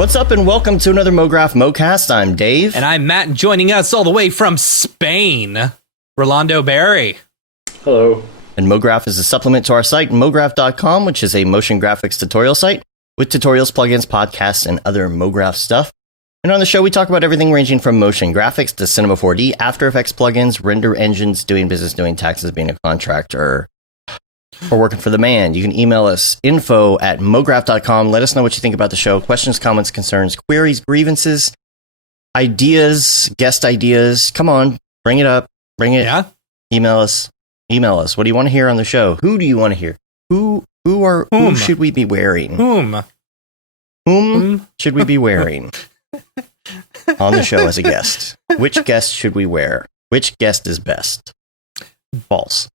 What's up and welcome to another Mograph Mocast. I'm Dave. And I'm Matt, joining us all the way from Spain, Rolando Barry. Hello. And Mograph is a supplement to our site, mograph.com, which is a motion graphics tutorial site with tutorials, plugins, podcasts, and other Mograph stuff. And on the show, we talk about everything ranging from motion graphics to Cinema 4D, After Effects plugins, render engines, doing business, doing taxes, being a contractor, or working for the man. You can email us info@mograph.com. Let us know what you think about the show. Questions, comments, concerns, queries, grievances, ideas, guest ideas. Come on, bring it up. Bring it. Yeah. Email us. What do you want to hear on the show? Who do you want to hear? Who should we be wearing? Whom should we be wearing on the show as a guest? Which guest should we wear? Which guest is best? False.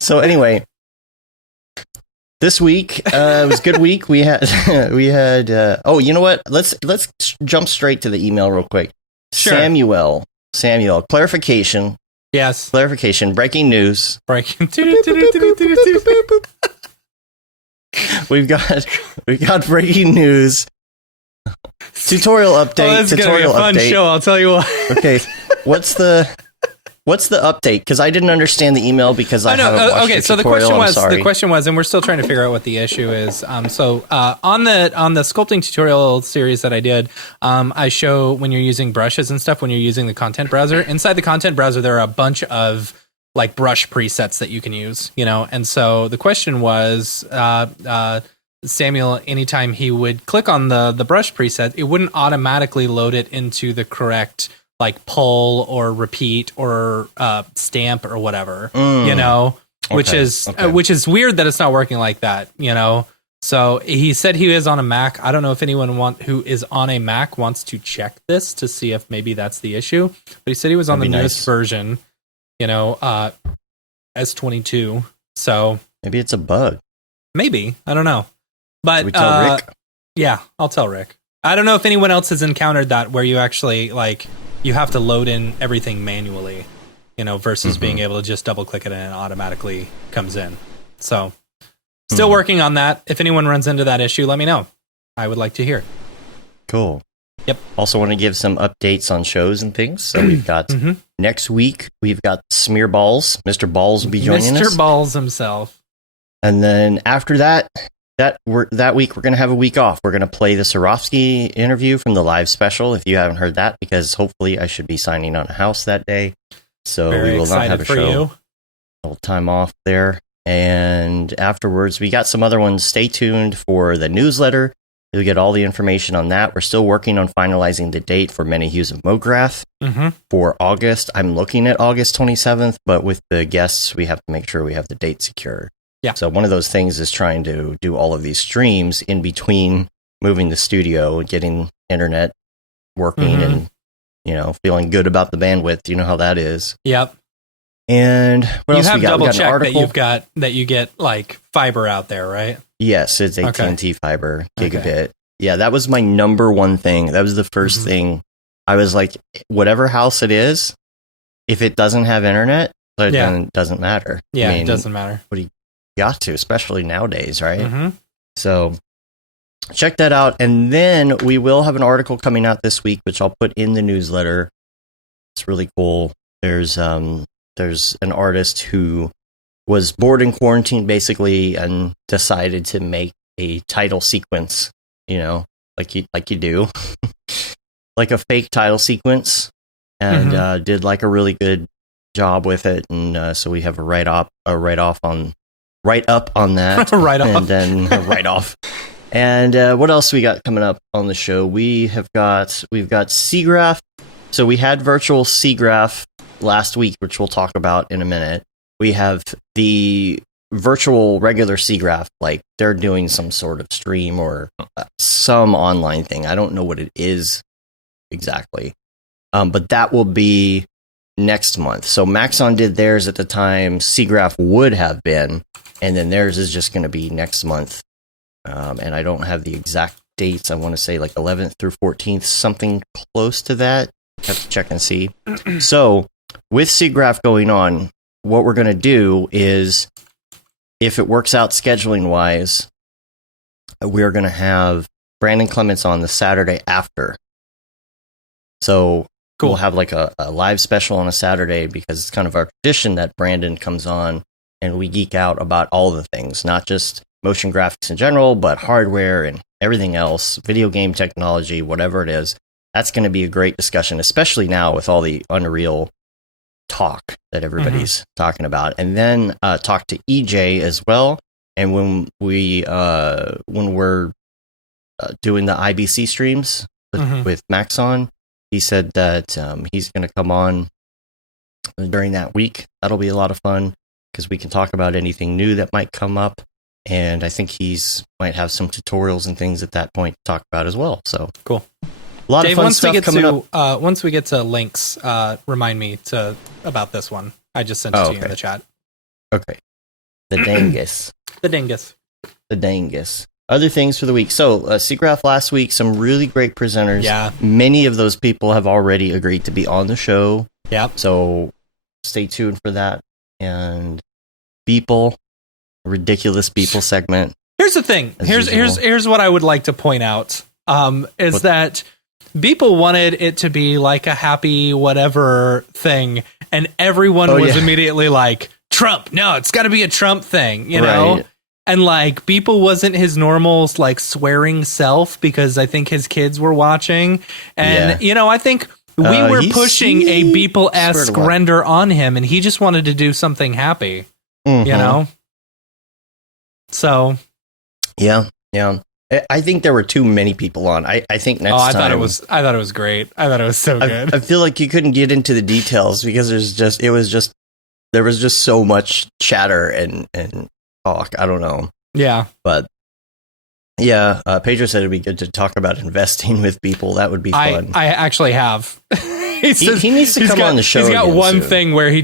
So anyway, this week it was a good week. We had oh, you know what? Let's jump straight to the email real quick. Sure. Samuel, clarification. Yes. Clarification. Breaking news. Breaking. We've got breaking news. Tutorial update. Oh, this is gonna be a fun show, I'll tell you what. Okay, what's the update? Because I didn't understand the email because I haven't watched okay, the so tutorial. the question was, and we're still trying to figure out what the issue is. On the sculpting tutorial series that I did, I show when you're using brushes and stuff, when you're using the content browser. Inside the content browser, there are a bunch of like brush presets that you can use, and so the question was, Samuel, anytime he would click on the brush preset, it wouldn't automatically load it into the correct like pull or repeat or stamp or whatever, which is weird that it's not working like that, So he said he is on a Mac. I don't know if anyone who is on a Mac wants to check this to see if maybe that's the issue. But he said he was on the newest version, S22. So maybe it's a bug. Maybe, I don't know. But should we tell Rick? Yeah, I'll tell Rick. I don't know if anyone else has encountered that where you actually you have to load in everything manually, versus being able to just double click it and it automatically comes in. So still working on that. If anyone runs into that issue, let me know. I would like to hear. Cool. Yep. Also want to give some updates on shows and things. So we've got next week, we've got Smear Balls. Mr. Balls will be joining us. Mr. Balls himself. And then after that week, we're going to have a week off. We're going to play the Swarovski interview from the live special, if you haven't heard that, because hopefully I should be signing on a house that day. So we will not have a show. A little time off there. And afterwards, we got some other ones. Stay tuned for the newsletter. You'll get all the information on that. We're still working on finalizing the date for Many Hues of Mograph for August. I'm looking at August 27th, but with the guests, we have to make sure we have the date secure. Yeah. So one of those things is trying to do all of these streams in between moving the studio and getting internet working and, feeling good about the bandwidth. You know how that is. Yep. And what else we got? You have double checked that you get like fiber out there, right? Yes, it's AT&T fiber, gigabit. Okay. Yeah, that was my number one thing. That was the first thing. I was like, whatever house it is, if it doesn't have internet, then it doesn't matter. Yeah, it doesn't matter. What do you got to, especially nowadays, right? So check that out. And then we will have an article coming out this week, which I'll put in the newsletter. It's really cool. There's an artist who was bored in quarantine, basically, and decided to make a title sequence, like you do, like a fake title sequence, and did like a really good job with it. And so we have a write up on that, and then a write off. And what else we got coming up on the show? We've got Siggraph. So we had virtual Siggraph last week, which we'll talk about in a minute. We have the virtual regular Siggraph, like they're doing some sort of stream or some online thing. I don't know what it is exactly, but that will be next month. So Maxon did theirs at the time Siggraph would have been, and then theirs is just going to be next month. And I don't have the exact dates. I want to say like 11th through 14th, something close to that. Have to check and see. So with Siggraph going on, what we're going to do is if it works out scheduling wise, we're going to have Brandon Clements on the Saturday after. So Cool. we'll have like a live special on a Saturday because it's kind of our tradition that Brandon comes on and we geek out about all the things, not just motion graphics in general, but hardware and everything else, video game technology, whatever it is. That's going to be a great discussion, especially now with all the Unreal talk that everybody's talking about. And then talk to EJ as well. And when we're doing the IBC streams with Maxon, he said that he's going to come on during that week. That'll be a lot of fun because we can talk about anything new that might come up. And I think might have some tutorials and things at that point to talk about as well. So cool. A lot Dave, of fun stuff coming up. Once we get to links, remind me about this one. I just sent it to you in the chat. Okay. The Dangus. The Dingus. The Dangus. Other things for the week. So, Siggraph last week, some really great presenters. Yeah. Many of those people have already agreed to be on the show. Yep. So, stay tuned for that. And Beeple, ridiculous Beeple segment. Here's the thing. Here's what I would like to point out. That Beeple wanted it to be like a happy whatever thing, and everyone was immediately like, Trump. No, it's got to be a Trump thing, you know? And like Beeple wasn't his normal like swearing self because I think his kids were watching. And I think we were pushing a Beeple-esque render on him, and he just wanted to do something happy. You know? So Yeah. I think there were too many people on. I think next time. I thought it was great. I thought it was so good. I feel like you couldn't get into the details because there was just so much chatter and talk. I don't know. Yeah. But yeah, Pedro said it'd be good to talk about investing with people. That would be fun. I actually have. He needs to come on the show. He's got one soon. thing where he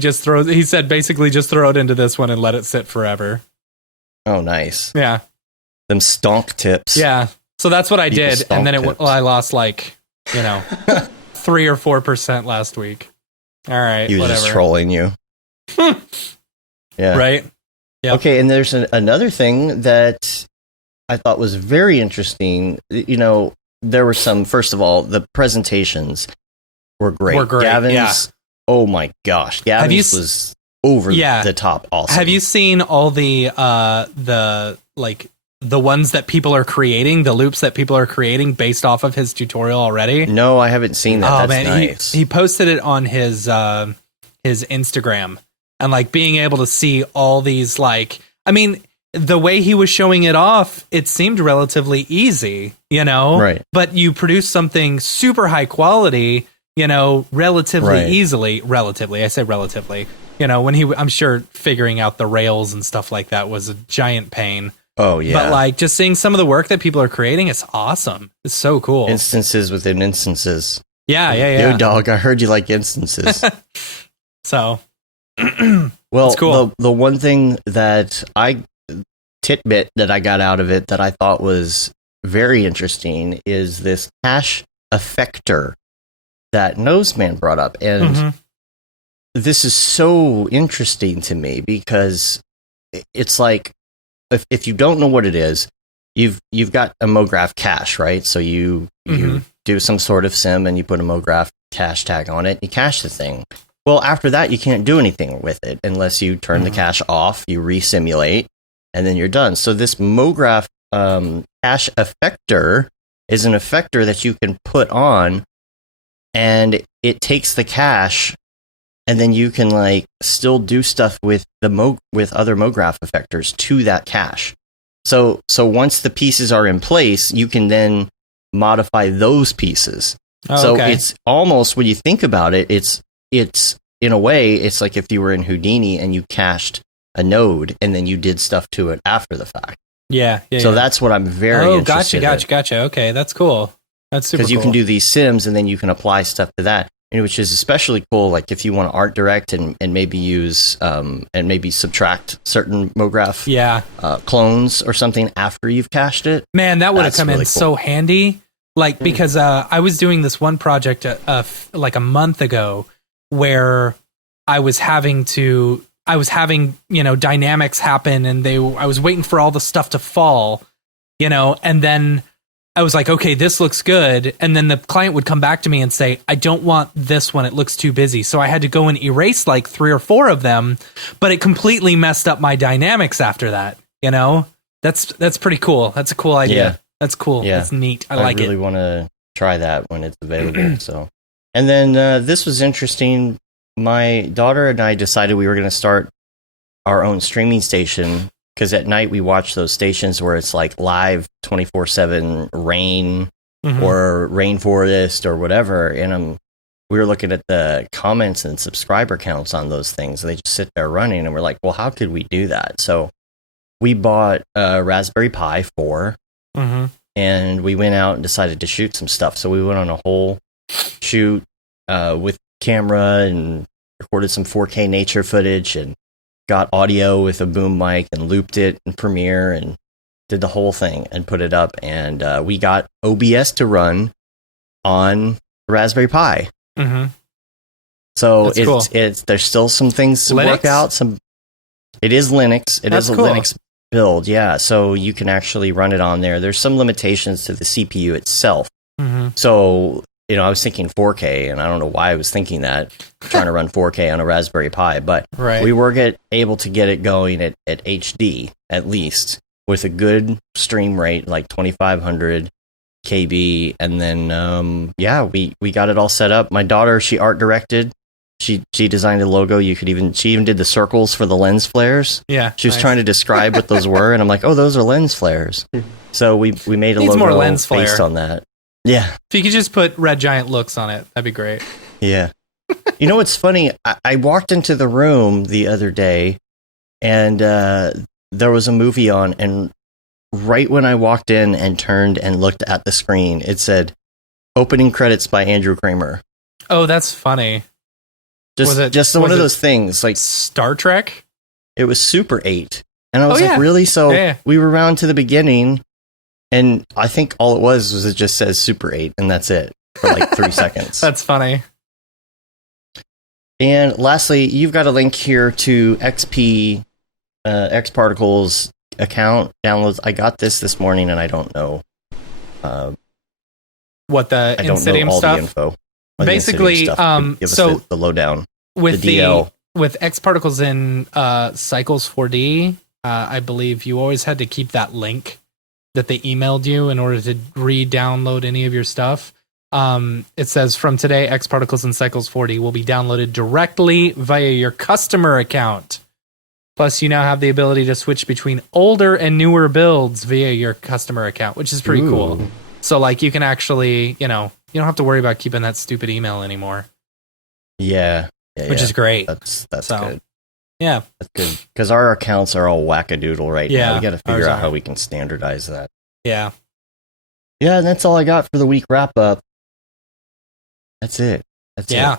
said basically just throw it into this one and let it sit forever. Oh, nice. Yeah. Them stonk tips. Yeah. So that's what I did. And then I lost 3 or 4% last week. All right. He was whatever. just trolling you. Yeah. Right. Yep. Okay. And there's another thing that I thought was very interesting. There were first of all, the presentations were great. Gavin's, oh my gosh. Gavin's was over the top awesome. Have you seen all the ones that people are creating, the loops that people are creating based off of his tutorial already? No, I haven't seen that. That's nice. He posted it on his Instagram, and being able to see all these the way he was showing it off, it seemed relatively easy, Right. But you produce something super high quality, relatively easily. Relatively, I say relatively. When I'm sure figuring out the rails and stuff like that was a giant pain. Oh, yeah. But just seeing some of the work that people are creating, it's awesome. It's so cool. Instances within instances. Yeah. Yo, dog, I heard you like instances. So, well, it's cool. The one thing tidbit that I got out of it that I thought was very interesting is this cache effector that Noseman brought up. And this is so interesting to me because it's like, if you don't know what it is, you've got a Mograph cache, right? So you do some sort of sim and you put a Mograph cache tag on it, you cache the thing. Well, after that, you can't do anything with it unless you turn the cache off, you resimulate, and then you're done. So this Mograph cache effector is an effector that you can put on, and it takes the cache, and then you can still do stuff with with other Mograph effectors to that cache. So once the pieces are in place, you can then modify those pieces. So it's almost, when you think about it, it's in a way, it's like if you were in Houdini and you cached a node and then you did stuff to it after the fact. Yeah. So that's what I'm very interested in. Gotcha. Okay, that's cool. That's super cool. Because you can do these sims and then you can apply stuff to that, which is especially cool. Like if you want to art direct and maybe use and maybe subtract certain Mograph clones or something after you've cached it. Man, that would have come in so handy. Because I was doing this one project a month ago where I was having to I was having, dynamics happen, and I was waiting for all the stuff to fall, and then I was like, okay, this looks good. And then the client would come back to me and say, I don't want this one. It looks too busy. So I had to go and erase like 3 or 4 of them, but it completely messed up my dynamics after that. That's pretty cool. That's a cool idea. Yeah. That's cool. Yeah. That's neat. I like it. I really want to try that when it's available. So, and then this was interesting. My daughter and I decided we were going to start our own streaming station, because at night we watch those stations where it's like live 24/7 rain or rainforest or whatever. And we were looking at the comments and subscriber counts on those things. They just sit there running, and we're like, well, how could we do that? So we bought a Raspberry Pi 4, and we went out and decided to shoot some stuff. So we went on a whole shoot with camera and recorded some 4K nature footage, and got audio with a boom mic and looped it in Premiere and did the whole thing and put it up. And we got OBS to run on Raspberry Pi. So it's there's still some things to work out. It is Linux. It is a Linux build. Yeah. So you can actually run it on there. There's some limitations to the CPU itself. So, I was thinking 4K, and I don't know why I was thinking that, trying to run 4K on a Raspberry Pi, but we were able to get it going at HD, at least, with a good stream rate, like 2500 KB, and then, we got it all set up. My daughter, she art directed. She designed a logo. She even did the circles for the lens flares. Yeah. She was trying to describe what those were, and I'm like, oh, those are lens flares. So we made a logo more lens flare based on that. Yeah. If you could just put red giant looks on it, that'd be great. Yeah. What's funny? I walked into the room the other day, and there was a movie on, and right when I walked in and turned and looked at the screen, it said, opening credits by Andrew Kramer. Oh, that's funny. Just one of those things, like Star Trek? It was Super 8. And I was like, really? So we were around to the beginning, and I think all it was it just says Super 8, and that's it for like 3 seconds. That's funny. And lastly, you've got a link here to XP, X-Particles account downloads. I got this morning, and I don't know. What the Insidium all stuff? The info. Basically, give us the lowdown. With the DL. With X-Particles in Cycles 4D, I believe you always had to keep that link that they emailed you in order to re-download any of your stuff. It says, from today, X-Particles in Cycles 4D will be downloaded directly via your customer account. Plus, you now have the ability to switch between older and newer builds via your customer account, which is pretty cool. So, like, you can actually, you don't have to worry about keeping that stupid email anymore. Yeah. Which is great. That's good. Yeah. That's good. Because our accounts are all wackadoodle right now. We got to figure out how we can standardize that. Yeah. Yeah, and that's all I got for the week wrap-up. That's it. That's it. So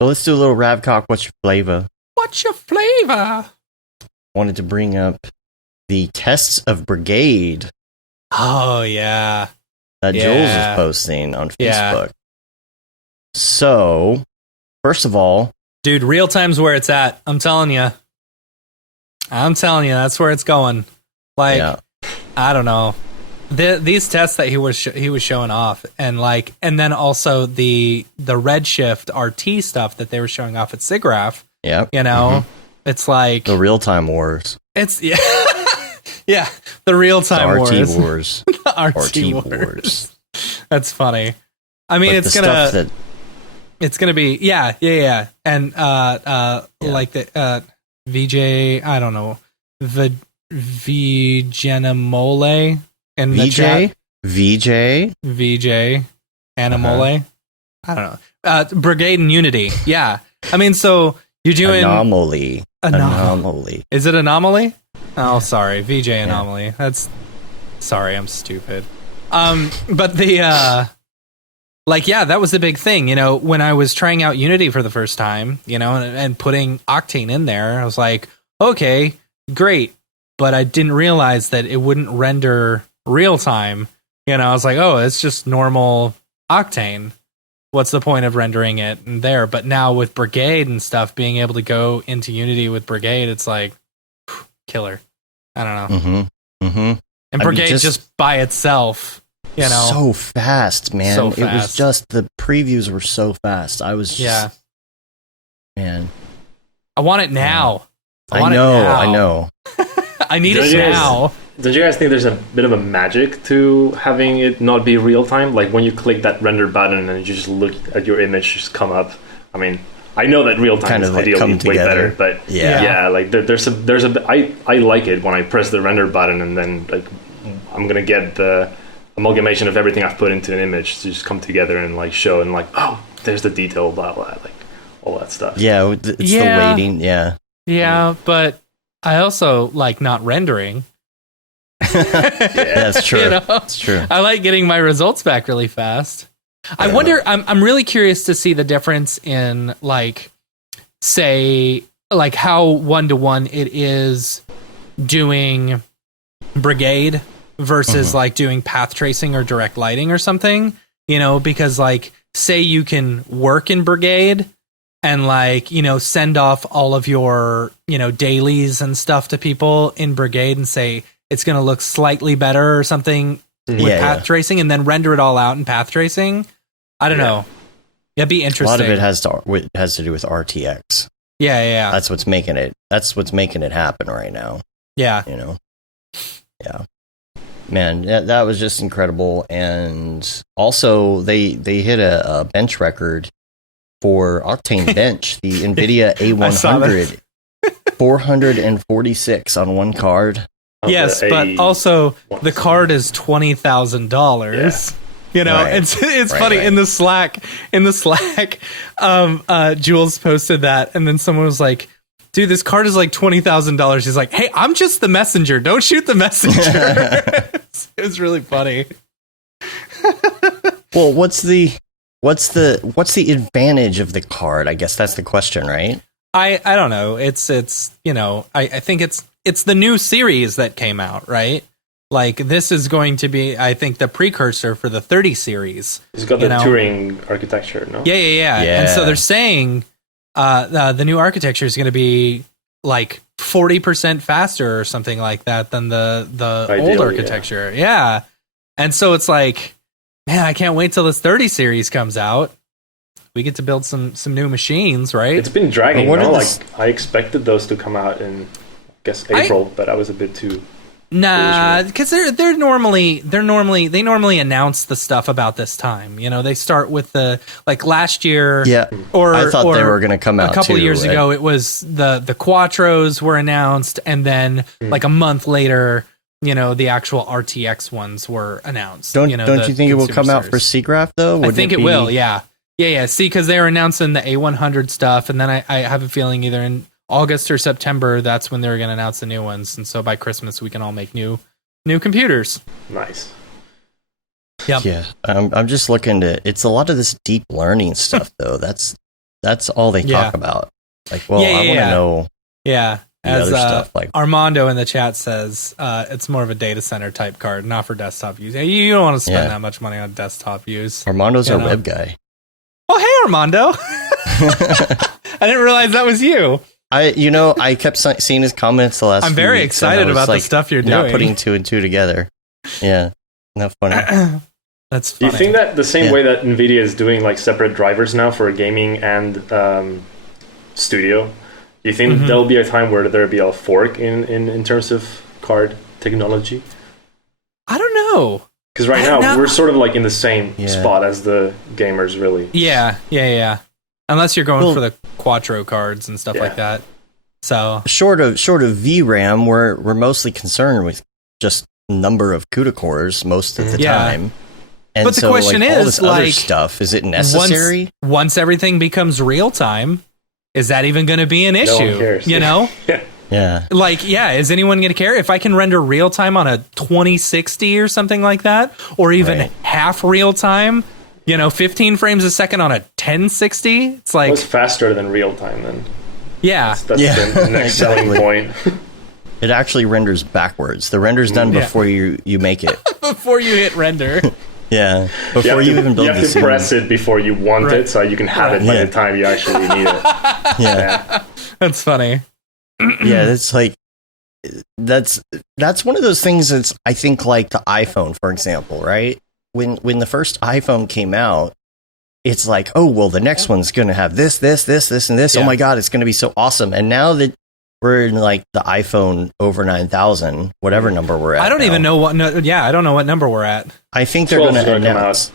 let's do a little Ravcock. What's your flavor? What's your flavor? Wanted to bring up the Tests of Brigade. Oh, yeah. That Jules is posting on Facebook. So, first of all... Dude, real time's where it's at. I'm telling you. That's where it's going. Like, I don't know. These tests that he was showing off, and then also the Redshift RT stuff that they were showing off at Siggraph. Yeah. It's like... The real-time wars. It's... Yeah. Yeah, the real-time wars. RT wars. The RT wars. That's funny. I mean, it's gonna be and like the VJ, I don't know, the VJanimole and VJ Animole. I don't know. Brigade and Unity. Yeah, I mean, so you're doing anomaly. Is it anomaly? Oh, sorry, VJ anomaly. Sorry, I'm stupid. But the that was the big thing, when I was trying out Unity for the first time, and putting Octane in there, I was like, okay, great. But I didn't realize that it wouldn't render real time. I was like, oh, it's just normal Octane. what's the point of rendering it in there? But now with Brigade and stuff, being able to go into Unity with Brigade, it's like killer. I don't know. Mm-hmm. Mm-hmm. And Brigade just by itself, you know, so fast, man. So fast. It was just the previews were so fast. I was just, man. I want it now. I know. I need it now. Don't you guys think there's a bit of a magic to having it not be real time? Like when you click that render button and you just look at your image just come up. I mean, I know that real time is ideally way better, but like I like it when I press the render button and then like I'm gonna get the amalgamation of everything I've put into an image to just come together and like show and like, oh, there's the detail, blah blah, like all that stuff. Yeah, it's the waiting. Yeah, but I also like not rendering. That's true. You know? That's true. I like getting my results back really fast. I wonder. I'm really curious to see the difference in like, say, like how 1-to-1 it is doing Brigade versus like doing path tracing or direct lighting or something. You know, because like, say you can work in Brigade and like, you know, send off all of your, you know, dailies and stuff to people in Brigade and say it's going to look slightly better or something with path tracing, and then render it all out in path tracing. I don't know. It'd be interesting. A lot of it has to do with RTX. Yeah. That's what's making it happen right now. Yeah. You know. Yeah. Man, that was just incredible. And also they hit a bench record for Octane Bench, the NVIDIA A100, 446 on one card. Yes, but also the card is $20,000. You know, it's funny. Right. In the Slack, Jules posted that, and then someone was like, "Dude, this card is like $20,000." He's like, "Hey, I'm just the messenger. Don't shoot the messenger." It was really funny. Well, what's the advantage of the card? I guess that's the question, right? I don't know. It's you know, I think it's the new series that came out, right? Like this is going to be, I think, the precursor for the 30 series. It's got the Turing architecture, no? Yeah. And so they're saying the new architecture is going to be like 40% faster or something like that than the old architecture. Yeah. And so it's like, man, I can't wait till this 30 series comes out. We get to build some new machines, right? It's been dragging. Like I expected those to come out in, I guess, April, but I was a bit too. Nah, because they normally announce the stuff about this time. You know, they start with the like last year. Yeah, or I thought they were going to come out a couple of years ago. It was the Quattros were announced, and then like a month later, you know, the actual RTX ones were announced. Don't you think it will come out for Siggraph though? I think it will. Yeah. See, because they were announcing the A100 stuff, and then I have a feeling either in August or September, that's when they're going to announce the new ones. And so by Christmas, we can all make new computers. Nice. Yep. Yeah. I'm just looking to, it's a lot of this deep learning stuff though. That's all they talk about. Like, well, I want to know. Yeah. As other stuff, like Armando in the chat says, it's more of a data center type card, not for desktop use. You don't want to spend that much money on desktop use. Armando's our web guy. Oh, hey, Armando. I didn't realize that was you. I kept seeing his comments the last. I'm very excited about the stuff you're doing. Not putting two and two together. Yeah, not funny. That's funny. Do you think that the same way that NVIDIA is doing like separate drivers now for gaming and studio, do you think there'll be a time where there'll be a fork in terms of card technology? I don't know. Because right now we're sort of like in the same spot as the gamers, really. Yeah. Unless you're going for the Quattro cards and stuff like that. So short of VRAM, we're mostly concerned with just number of CUDA cores most of the time. And but the question all is, this other stuff, is it necessary? Once everything becomes real time, is that even going to be an issue? No one cares. You know? Yeah. Like, is anyone going to care if I can render real time on a 2060 or something like that, or even half real time? 15 frames a second on a 1060. It's like it's faster than real time. Then that's the next selling point. It actually renders backwards. The render's done before you make it. Before you hit render. Yeah, before you even build you have to press it before you want it, so you can have it by the time you actually need it. Yeah. That's funny. Yeah, it's like that's one of those things that's, I think, like the iPhone, for example, right? When the first iPhone came out, it's like, oh, well, the next one's going to have this, and this. Yeah. Oh my God, it's going to be so awesome. And now that we're in like the iPhone over 9,000, whatever number we're at. I don't even know what. I don't know what number we're at. I think they're going to announce.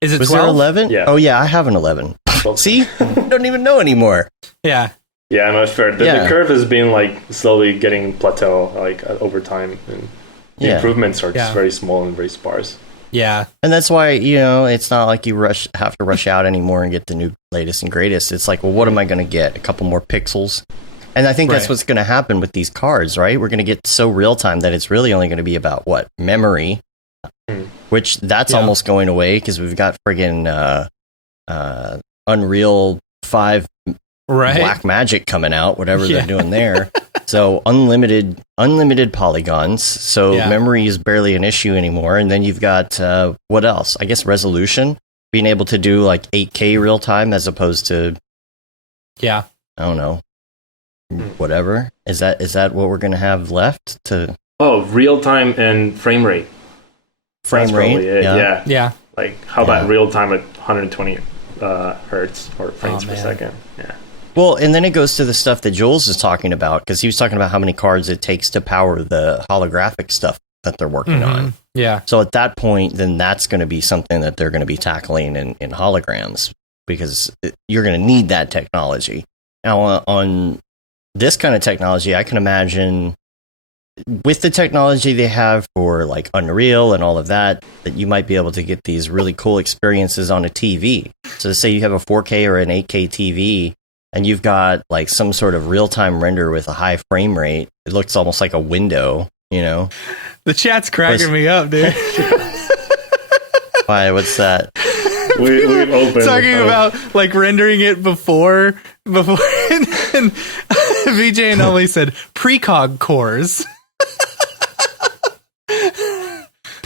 Is it 12? Was there 11? Yeah. Oh yeah, I have an 11. See, I don't even know anymore. Yeah. Yeah, no, it's fair. The curve has been like slowly getting plateau like over time, and the improvements are just very small and very sparse. Yeah, and that's why it's not like you have to rush out anymore and get the new latest and greatest. It's like, well, what am I going to get? A couple more pixels. And I think that's what's going to happen with these cards, right? We're going to get so real time that it's really only going to be about what? Memory, which that's almost going away because we've got friggin' Unreal 5 Black Magic coming out, whatever they're doing there. So unlimited polygons. So memory is barely an issue anymore. And then you've got what else? I guess resolution, being able to do like 8K real time as opposed to I don't know. Whatever. Is that what we're going to have left to? Oh, real time and frame rate. Frame rate. Yeah. Like how about real time at 120 hertz or frames per second? Yeah. Well, and then it goes to the stuff that Jules is talking about, because he was talking about how many cards it takes to power the holographic stuff that they're working on. Yeah. So at that point, then that's going to be something that they're going to be tackling in holograms, because you're going to need that technology. Now, on this kind of technology, I can imagine with the technology they have for like Unreal and all of that you might be able to get these really cool experiences on a TV. So say you have a 4K or an 8K TV and you've got like some sort of real-time render with a high frame rate. It looks almost like a window, The chat's cracking me up, dude. Why? What's that? We've opened talking about like rendering it before and VJ and Ollie said precog cores.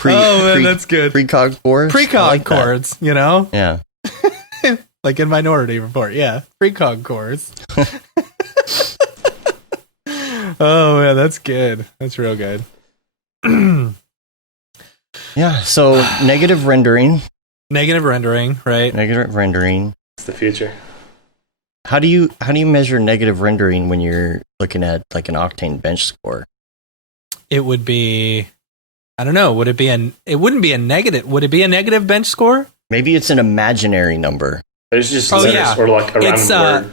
That's good. Precog cores? Precog cores, Yeah. Like in Minority Report, precog cores. Oh man, that's good. That's real good. Yeah, so negative rendering. Negative rendering, right? Negative rendering. It's the future. How do you measure negative rendering when you're looking at like an Octane bench score? It would be, I don't know. It wouldn't be a negative. Would it be a negative bench score? Maybe it's an imaginary number. There's just letters or like a random word.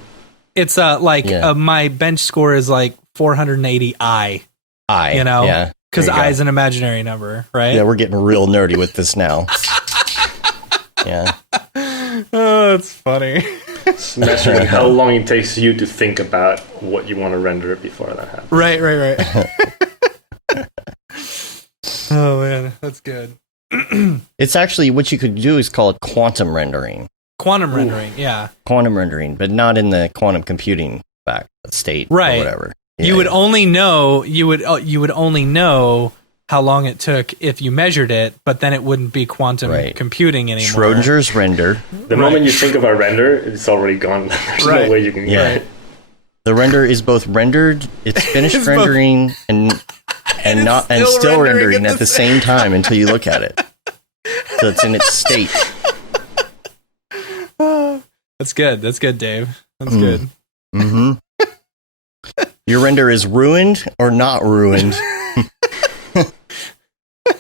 It's my bench score is like 480 I. Yeah. Because I is an imaginary number, right? Yeah, we're getting real nerdy with this now. Yeah. Oh, that's funny. It's measuring how long it takes you to think about what you want to render before that happens. Right. Oh man, that's good. It's actually, what you could do is call it quantum rendering. Quantum rendering, yeah. Quantum rendering, but not in the quantum computing state, right? Or whatever. Yeah, you would only know you would only know how long it took if you measured it, but then it wouldn't be quantum computing anymore. Schrodinger's render. The moment you think of a render, it's already gone. There's no way you can get it. The render is both rendered, it's finished rendering, and still rendering at the same time until you look at it. So it's in its state. That's good. That's good, Dave. That's good. Mm-hmm. Your render is ruined or not ruined.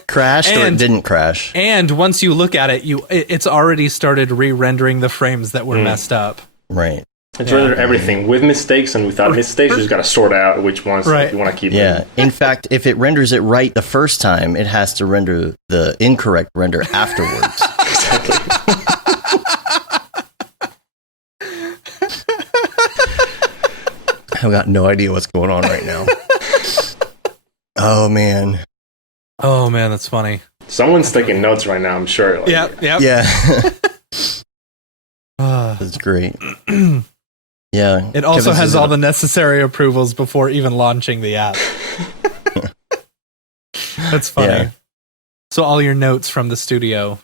Crashed or it didn't crash. And once you look at it, it's already started re-rendering the frames that were messed up. Right. It's rendered everything with mistakes and without mistakes. You just got to sort out which ones you want to keep. Yeah. In fact, if it renders it right the first time, it has to render the incorrect render afterwards. Exactly. I've got no idea what's going on right now. Oh man, that's funny. Someone's taking notes right now, I'm sure. Like, yeah. That's great. Yeah. It also has all the necessary approvals before even launching the app. That's funny. Yeah. So all your notes from the studio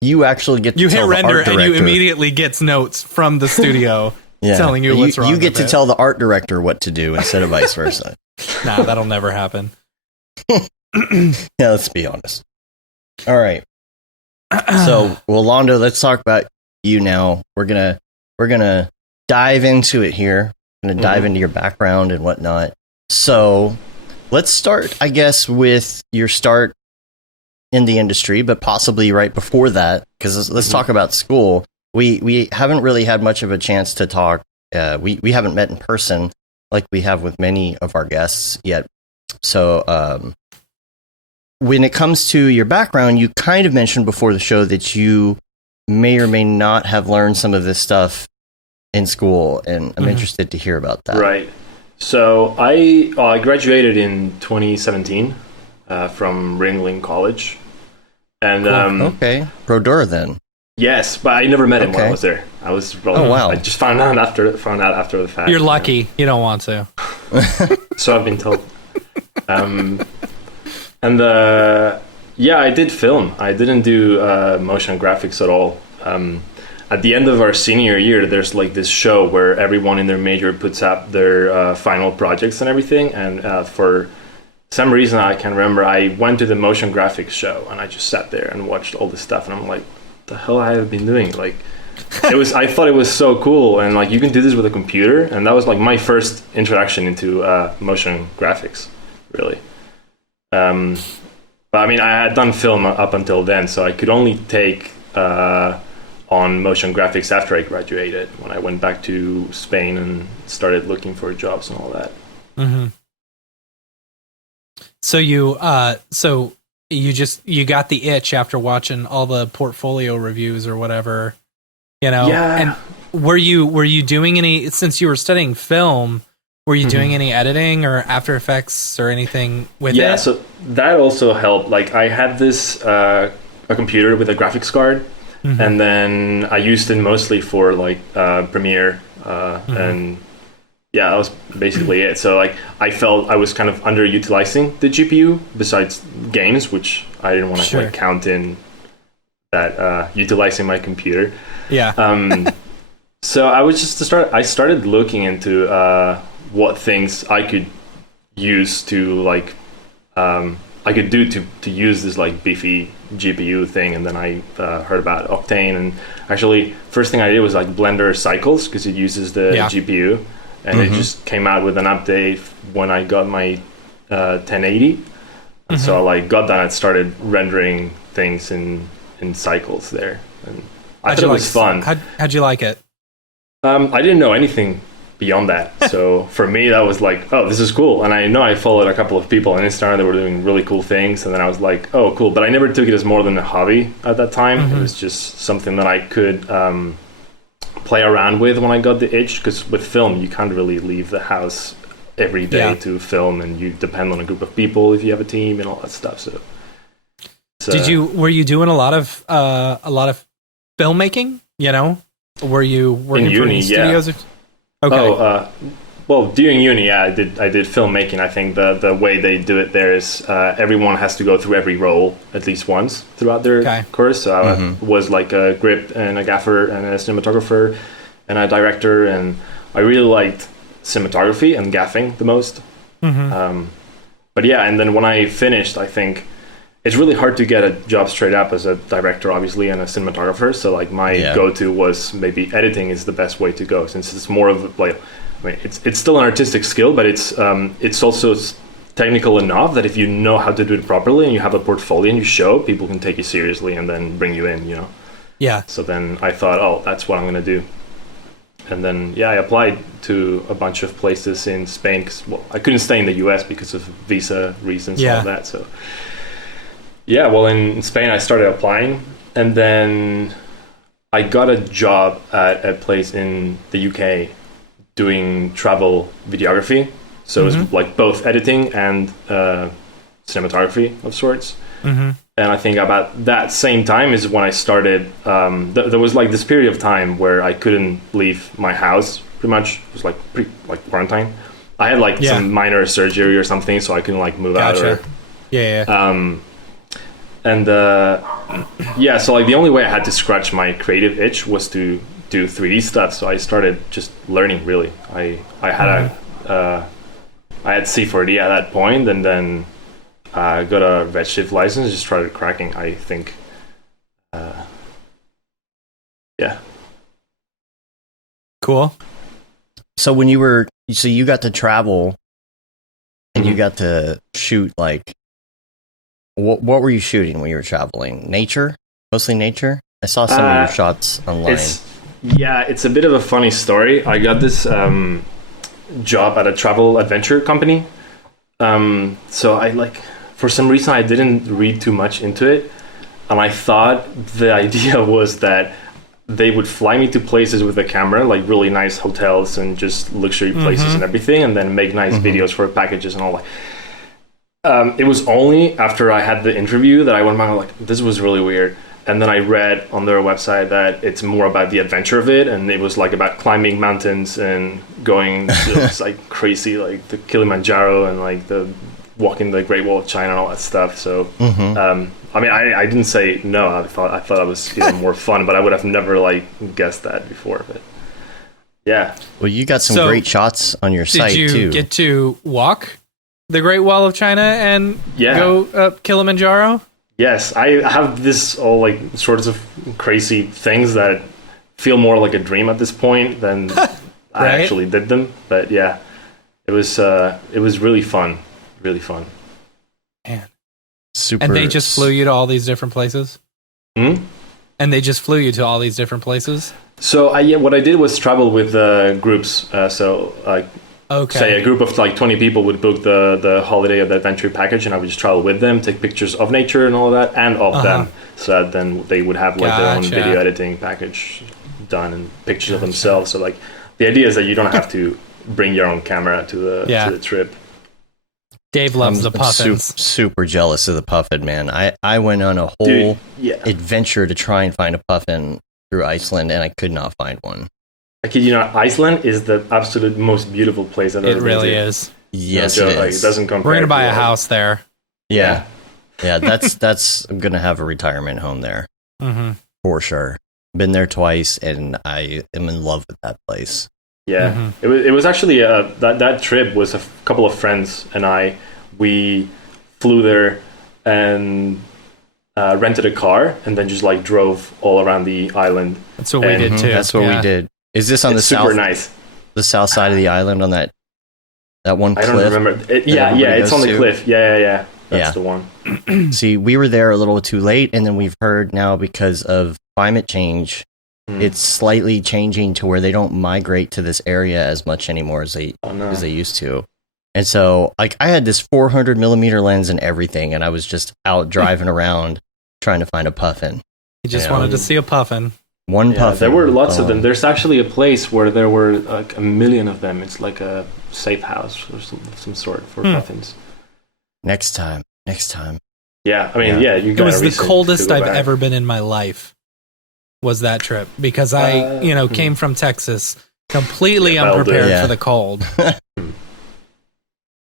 you actually get to you tell hit the render art director. and you immediately gets notes from the studio telling you what's wrong. You get to tell the art director what to do instead of vice versa. Nah, that'll never happen. Yeah, let's be honest. All right. So, Rolando, let's talk about you now. We're gonna dive into it here. We're gonna dive into your background and whatnot. So, let's start, I guess, with your start in the industry, but possibly right before that, because let's talk about school. We haven't really had much of a chance to talk. We haven't met in person like we have with many of our guests yet. So, when it comes to your background, you kind of mentioned before the show that you may or may not have learned some of this stuff in school, and I'm interested to hear about that. Right. So I graduated in 2017 from Ringling College, and cool. Okay, Brodeur then. Yes, but I never met him when I was there. I was wow. I just found out after the fact. You're lucky. You don't want to. So I've been told. And I did film. I didn't do motion graphics at all. At the end of our senior year, there's like this show where everyone in their major puts up their final projects and everything. And for some reason, I can't remember, I went to the motion graphics show and I just sat there and watched all this stuff. And I'm like, what the hell have I been doing? Like, I thought it was so cool. And like, you can do this with a computer. And that was like my first introduction into motion graphics, really. But I mean, I had done film up until then, so I could only take on motion graphics after I graduated, when I went back to Spain and started looking for jobs and all that. Mm-hmm. So you got the itch after watching all the portfolio reviews or whatever, you know? Yeah. And were you doing any, since you were studying film, were you doing any editing or After Effects or anything with it? Yeah, so that also helped. Like, I had this a computer with a graphics card, and then I used it mostly for like Premiere, and yeah, that was basically it. So like, I felt I was kind of underutilizing the GPU besides games, which I didn't want to like count in that utilizing my computer. Yeah. So I started looking into what things I could use to like I could do to use this like beefy GPU thing, and then I heard about Octane, and actually first thing I did was like Blender Cycles, because it uses the GPU, and it just came out with an update when I got my 1080, and so I like got that and started rendering things in Cycles there, and I thought it was fun. How'd you like it? I didn't know anything beyond that. So for me, that was like, oh, this is cool. And I know I followed a couple of people on Instagram that were doing really cool things. And then I was like, oh, cool. But I never took it as more than a hobby at that time. It was just something that I could play around with when I got the itch. Because with film, you can't really leave the house every day to film. And you depend on a group of people if you have a team and all that stuff. So were you doing a lot of filmmaking, you know? Were you working in uni, for studios? Okay. Oh, well, during uni, I did filmmaking. I think the way they do it there is everyone has to go through every role at least once throughout their course. So I was like a grip and a gaffer and a cinematographer and a director, and I really liked cinematography and gaffing the most. But yeah, and then when I finished, I think it's really hard to get a job straight up as a director, obviously, and a cinematographer. So like my go-to was maybe editing is the best way to go, since it's more of like, I mean, it's still an artistic skill, but it's also technical enough that if you know how to do it properly and you have a portfolio and you show, people can take you seriously and then bring you in, you know? Yeah. So then I thought, oh, that's what I'm going to do. And then, I applied to a bunch of places in Spain, because, well, I couldn't stay in the US because of visa reasons and all that, so... Yeah, well, in Spain, I started applying, and then I got a job at a place in the UK doing travel videography. So it was like both editing and cinematography of sorts. And I think about that same time is when I started, there was like this period of time where I couldn't leave my house, pretty much. It was like quarantine. I had like some minor surgery or something, so I couldn't like move out. Or, And Yeah, so like the only way I had to scratch my creative itch was to do 3D stuff. So I started just learning. Really, I had I had C4D at that point, and then got a Redshift license. Just started cracking. I think, yeah. Cool. So when you got to travel, and you got to shoot like. What were you shooting when you were traveling? Nature? Mostly nature? I saw some of your shots online. It's a bit of a funny story. I got this job at a travel adventure company. So I for some reason I didn't read too much into it. And I thought the idea was that they would fly me to places with a camera, like really nice hotels and just luxury places and everything, and then make nice videos for packages and all that. It was only after I had the interview that I went back and like, this was really weird. And then I read on their website that it's more about the adventure of it, and it was like about climbing mountains and going to like crazy, like the Kilimanjaro and like the walking the Great Wall of China and all that stuff. So, I mean, I didn't say no. I thought it was even more fun, but I would have never like guessed that before. But yeah. Well, you got some great shots on your site too. Did you get to walk the Great Wall of China and go up Kilimanjaro? Yes, I have this all like sorts of crazy things that feel more like a dream at this point than I actually did them. But yeah, it was really fun, really fun. Man, super. And they just flew you to all these different places. And they just flew you to all these different places. So what I did was travel with groups. Say a group of like 20 people would book the holiday of the adventure package, and I would just travel with them, take pictures of nature and all that, and of them, so that then they would have like their own video editing package done and pictures of themselves. So like the idea is that you don't have to bring your own camera to the trip. Dave loves the puffins. Super jealous of the puffin, man. I went on a whole adventure to try and find a puffin through Iceland, and I could not find one. I kid you not, Iceland is the absolute most beautiful place I've ever been to. It really is. Yes, it is. Like, it doesn't compare. We're gonna buy a house there. Yeah. That's I'm gonna have a retirement home there for sure. Been there twice, and I am in love with that place. Yeah, it was actually that trip was a couple of friends and we flew there and rented a car and then just like drove all around the island. That's what we did too. That's what we did. Is this on the super nice? The south side of the island on that one cliff? I don't remember. It's on the cliff. Yeah. That's the one. See, we were there a little too late, and then we've heard now because of climate change, it's slightly changing to where they don't migrate to this area as much anymore as they used to. And so, like, I had this 400 millimeter lens and everything, and I was just out driving around trying to find a puffin. You just wanted to see a puffin. One puffin. There were lots of them. There's actually a place where there were like 1 million of them. It's like a safe house or some sort for puffins. Next time. Yeah, I mean, you got. It was the coldest I've ever been in my life. Was that trip, because I came from Texas completely unprepared for the cold.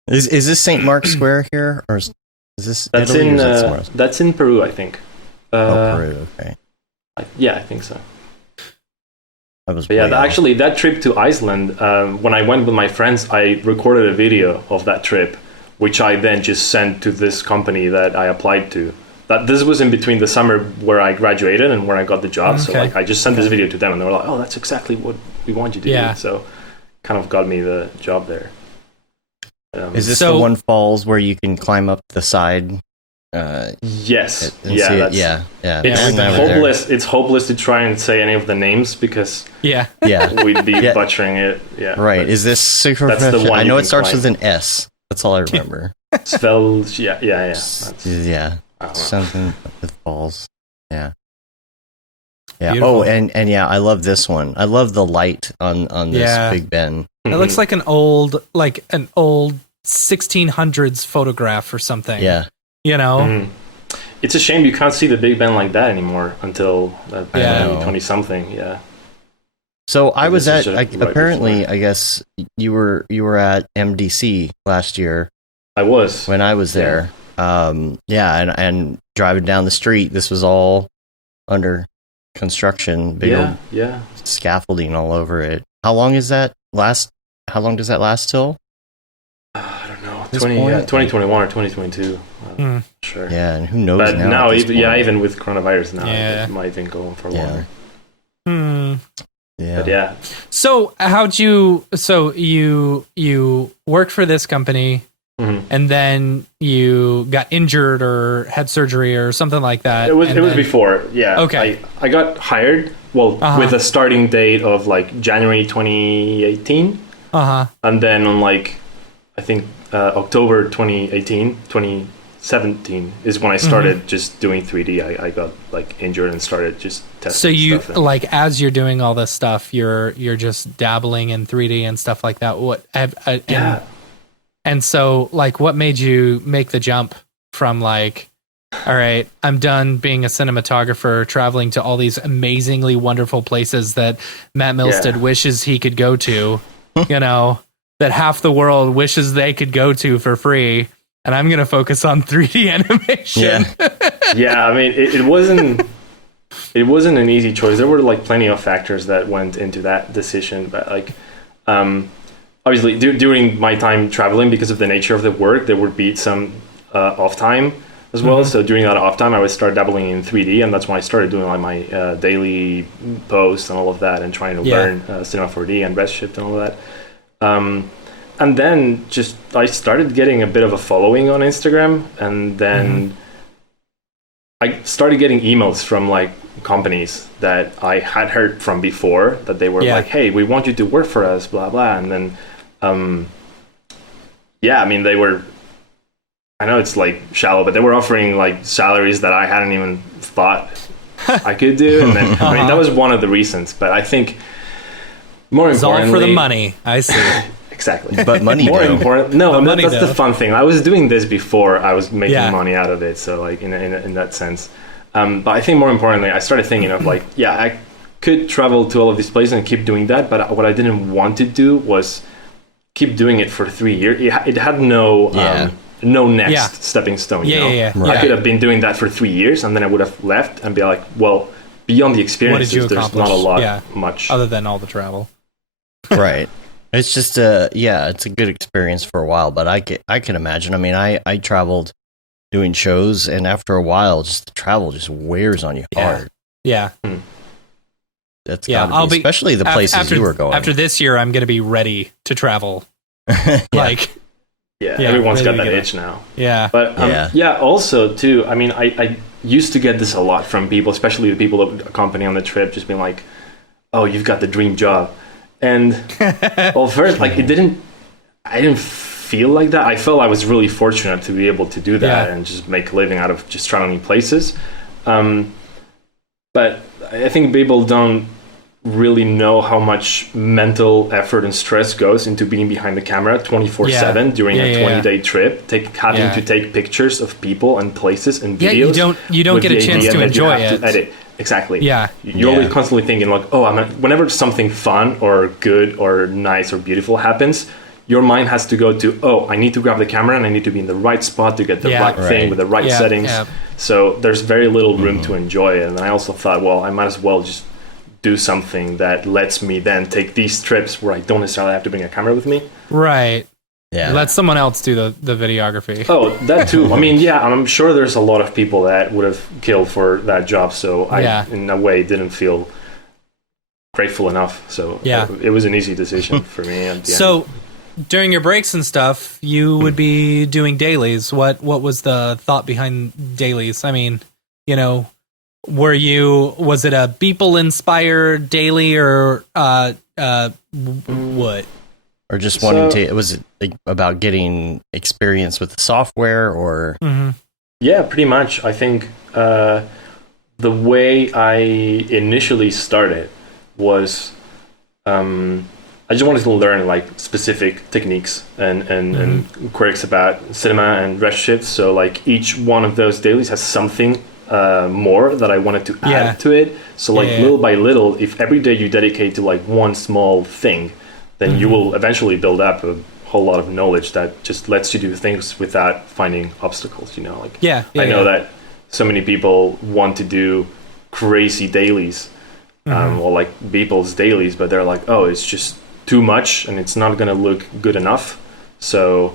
Is this St. Mark's Square here, or is this Italy, that's in Peru, I think. Peru, okay. I think so. Actually, that trip to Iceland, when I went with my friends, I recorded a video of that trip, which I then just sent to this company that I applied to. This was in between the summer where I graduated and where I got the job. So like I just sent this video to them, and they were like, "Oh, that's exactly what we want you to do." So, kind of got me the job there. Is this the one falls where you can climb up the side? Yes. Yeah. It's hopeless. It's hopeless to try and say any of the names because we'd be butchering it. Yeah. Right. Is this super? That's the one. I know it starts with an S. That's all I remember. Spell. Yeah. Something with falls. Yeah. Beautiful. Oh, and I love this one. I love the light on this Big Ben. It looks like an old 1600s photograph or something. Yeah. It's a shame you can't see the Big Ben like that anymore until 20 something. Yeah. So I was at apparently I guess you were at MDC last year. I was when I was there. and driving down the street, this was all under construction. Big old scaffolding all over it. How long does that last till? I don't know. 2021 or 2022. Sure. Yeah, and who knows but now even with coronavirus now, it might even go on for longer. Yeah. But So you worked for this company, and then you got injured or had surgery or something like that. It was before. Yeah. Okay. I got hired. Well, with a starting date of like January 2018. And then on like I think October 2017 is when I started just doing 3D. I got like injured and started just testing. So you stuff like as you're doing all this stuff, you're just dabbling in 3D and stuff like that. And so like, what made you make the jump from like, all right, I'm done being a cinematographer, traveling to all these amazingly wonderful places that Matt Milstead wishes he could go to, that half the world wishes they could go to for free. And I'm going to focus on 3D animation. Yeah. I mean, it wasn't an easy choice. There were like plenty of factors that went into that decision, but like, obviously during my time traveling, because of the nature of the work, there would be some off time as well. So during that off time, I would start dabbling in 3D, and that's when I started doing like my daily posts and all of that, and trying to learn Cinema 4D and Redshift and all of that. And then I started getting a bit of a following on Instagram, and then I started getting emails from like companies that I had heard from before, that they were like, hey, we want you to work for us, blah, blah. And then, I mean, they were, I know it's like shallow, but they were offering like salaries that I hadn't even thought I could do. And then, I mean, that was one of the reasons, but I think more importantly, it's all for the money. I see. Exactly. But money, more important. No, that's though. the fun thing. I was doing this before I was making money out of it. So like in that sense, but I think more importantly, I started thinking of like, I could travel to all of these places and keep doing that. But what I didn't want to do was keep doing it for 3 years. It had no next stepping stone. Right. I could have been doing that for 3 years, and then I would have left and be like, well, beyond the experiences, there's not a lot much other than all the travel. Right. It's just it's a good experience for a while, but I can imagine. I mean, I traveled doing shows, and after a while, just the travel just wears on you hard. Yeah. That's gotta be, especially the places you were going. After this year, I'm going to be ready to travel. Everyone's got that itch now. Yeah. But also too, I mean, I used to get this a lot from people, especially the people that would accompany on the trip, just being like, oh, you've got the dream job. And well, first, like I didn't feel like that. I felt I was really fortunate to be able to do that and just make a living out of just traveling places. But I think people don't really know how much mental effort and stress goes into being behind the camera 24/7 during a 20-day trip, having to take pictures of people and places and videos. You don't get a chance to enjoy it. To edit. Exactly. Yeah. You're always constantly thinking like, whenever something fun or good or nice or beautiful happens, your mind has to go to, I need to grab the camera and I need to be in the right spot to get the right thing with the right settings. Yeah. So there's very little room to enjoy it. And I also thought, I might as well just do something that lets me then take these trips where I don't necessarily have to bring a camera with me. Right. Yeah. Let someone else do the videography. Oh, that too. I mean, I'm sure there's a lot of people that would have killed for that job. So I, in a way, didn't feel grateful enough. So it was an easy decision for me. At the end. During your breaks and stuff, you would be doing dailies. What was the thought behind dailies? I mean, was it a Beeple inspired daily or what? Or just wanting to, was it like about getting experience with the software or? Yeah, pretty much. I think the way I initially started was I just wanted to learn like specific techniques and quirks about cinema and Redshift. So like each one of those dailies has something more that I wanted to add to it. So like little by little, if every day you dedicate to like one small thing, then you will eventually build up a whole lot of knowledge that just lets you do things without finding obstacles. You know, like I know that so many people want to do crazy dailies, or like Beeple's dailies, but they're like, oh, it's just too much and it's not going to look good enough. So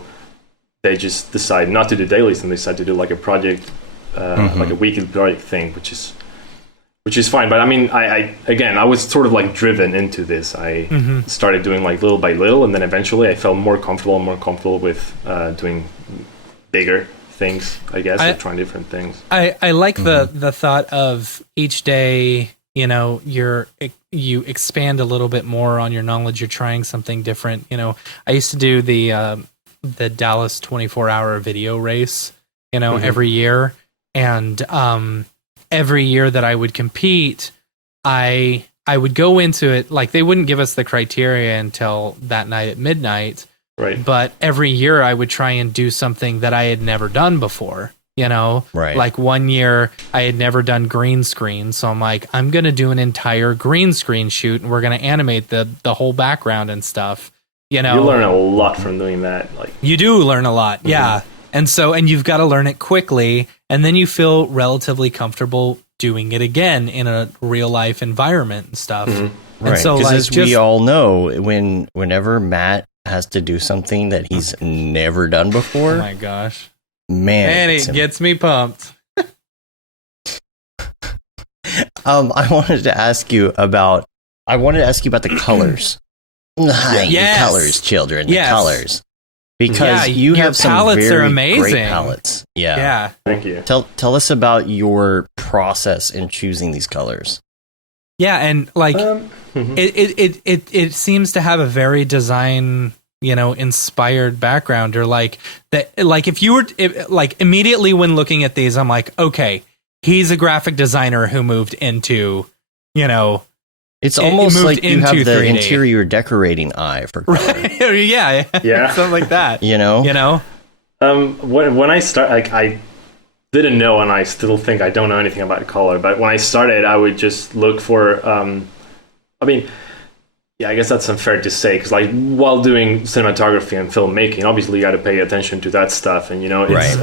they just decide not to do dailies and they decide to do like a project, like a weekly project thing, which is fine. But I mean, I was sort of like driven into this. I started doing like little by little, and then eventually I felt more comfortable with doing bigger things, I guess, or trying different things. I like the thought of each day, you know, you expand a little bit more on your knowledge. You're trying something different. You know, I used to do the Dallas 24-hour video race, you know, every year. And every year that I would compete, I would go into it, like they wouldn't give us the criteria until that night at midnight. Right. But every year I would try and do something that I had never done before, you know? Right. Like one year I had never done green screen. So I'm like, I'm going to do an entire green screen shoot and we're going to animate the whole background and stuff. You know, you learn a lot from doing that. Like you do learn a lot. Yeah. And you've got to learn it quickly, and then you feel relatively comfortable doing it again in a real life environment and stuff. Right. And so, like, as we all know, whenever Matt has to do something that he's never done before, oh my gosh, man, it gets me pumped. I wanted to ask you about the colors. Yes. The colors, children. Yes. The colors. Because you have some palettes very are amazing. great palettes. Yeah. Thank you. Tell us about your process in choosing these colors. Yeah, and like it seems to have a very design, you know, inspired background, or like that. Like if you were like immediately when looking at these, I'm like, okay, he's a graphic designer who moved into, you know. It's almost like you have the 3D. Interior decorating eye for color. Right? yeah, something like that. You know. When I start, like I didn't know, and I still think I don't know anything about color. But when I started, I would just look for. I mean, yeah, I guess that's unfair to say, because like while doing cinematography and filmmaking, obviously you got to pay attention to that stuff, and you know, it's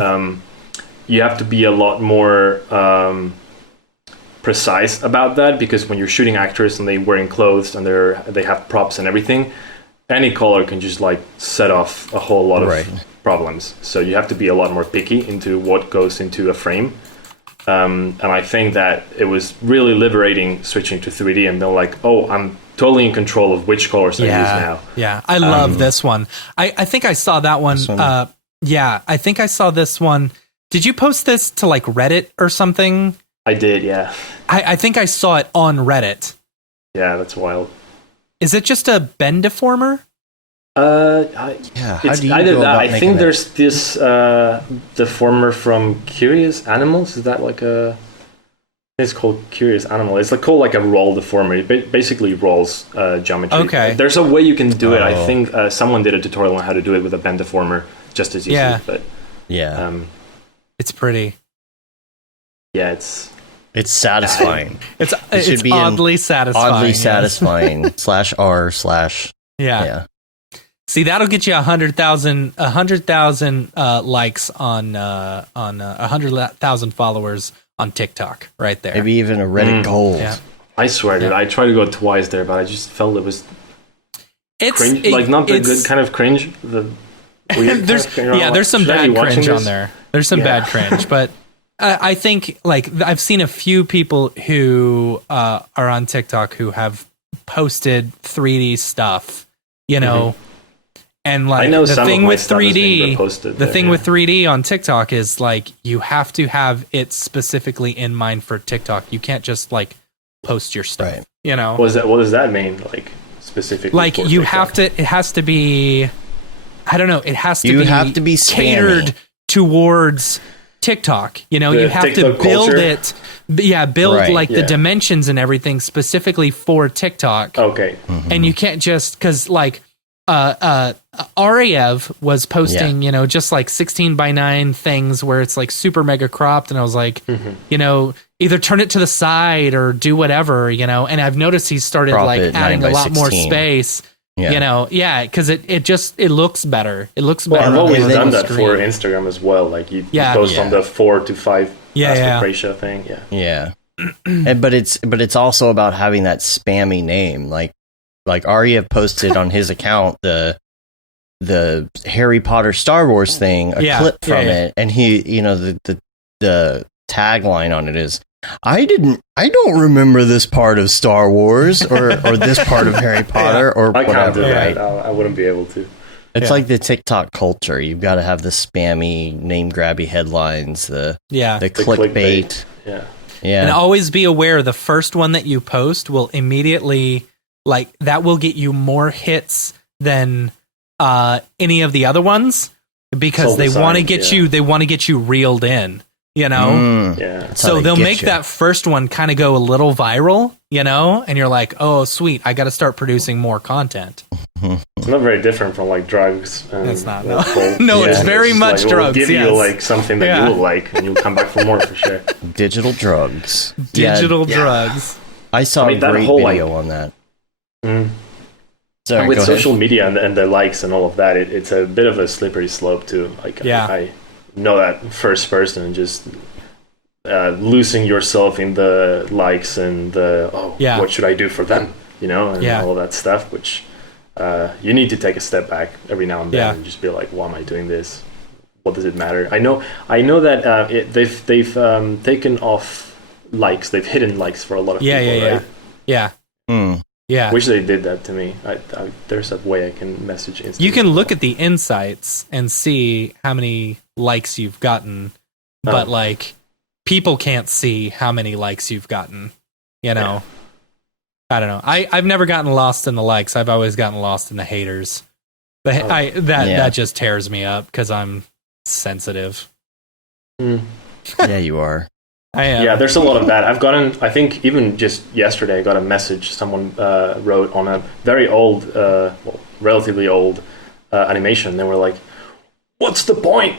you have to be a lot more. Precise about that, because when you're shooting actors and they're wearing clothes and they have props and everything, any color can just like set off a whole lot of problems. So you have to be a lot more picky into what goes into a frame. And I think that it was really liberating switching to 3D and being like, oh, I'm totally in control of which colors I use now. Yeah, I love this one. I think I saw that one. I think I saw this one. Did you post this to like Reddit or something? I did, yeah. I think I saw it on Reddit. Yeah, that's wild. Is it just a bend deformer? It's either that. I think there's this deformer from Curious Animals. Is that like a? It's called Curious Animal. It's like called like a roll deformer. It basically rolls geometry. Okay. There's a way you can do it. I think someone did a tutorial on how to do it with a bend deformer, just as easy. Yeah. But it's pretty. Yeah, it's satisfying. It's oddly satisfying. Oddly satisfying. /r/ Yeah. See, that'll get you 100,000 likes on 100,000 followers on TikTok right there. Maybe even a Reddit gold. Yeah. I swear, dude. I tried to go twice there, but I just felt it was cringe. Like not the good kind of cringe. The weird there's some bad cringe on there. There's some bad cringe, but. I think like I've seen a few people who are on TikTok who have posted 3D stuff, you know, and like the thing with 3D, with 3D on TikTok is like you have to have it specifically in mind for TikTok. You can't just like post your stuff, you know. What does that mean? Like specifically, like you TikTok? have to. It has to be. I don't know. It has to be catered towards TikTok, you know, you have TikTok to build culture? it. Yeah, build the dimensions and everything specifically for TikTok. Okay. And you can't just because like Ariev was posting, you know, just like 16:9 things where it's like super mega cropped, and I was like, you know, either turn it to the side or do whatever, you know. And I've noticed he's started like adding a lot more space. because it looks better. It looks better. I've always done that for Instagram as well. Like you post on the 4:5 aspect ratio thing. Yeah. But it's also about having that spammy name. Like Arya posted on his account the Harry Potter Star Wars thing, a clip from it, and he, the tagline on it is, I don't remember this part of Star Wars or this part of Harry Potter or whatever. I can't do that. I wouldn't be able to. It's like the TikTok culture. You've got to have the spammy, name grabby headlines, the clickbait. Yeah. And always be aware the first one that you post will immediately, that will get you more hits than any of the other ones, because they want to get you reeled in, So they'll make that first one kind of go a little viral, and you're like, oh sweet, I got to start producing more content. It's not very different from drugs. It's not. No, it's very much drugs. We'll give you something that you will like, and you'll come back for more for sure. Digital drugs. Drugs. I saw a great video on that. Sorry, with social media and the likes and all of that, it's a bit of a slippery slope too. I know that first person, just losing yourself in the likes and what should I do for them, and all of that stuff, which you need to take a step back every now and then and just be like, why am I doing this? What does it matter? I know that they've taken off likes, they've hidden likes for a lot of people, right? Yeah. Wish they did that to me. There's a way I can message instantly. You can look at the insights and see how many likes you've gotten, but people can't see how many likes you've gotten. I don't know. I've never gotten lost in the likes. I've always gotten lost in the haters. That just tears me up because I'm sensitive. Yeah, you are. I am. Yeah, there's a lot of that. I've gotten, I think even just yesterday, I got a message someone wrote on a very old, relatively old animation. They were like, what's the point?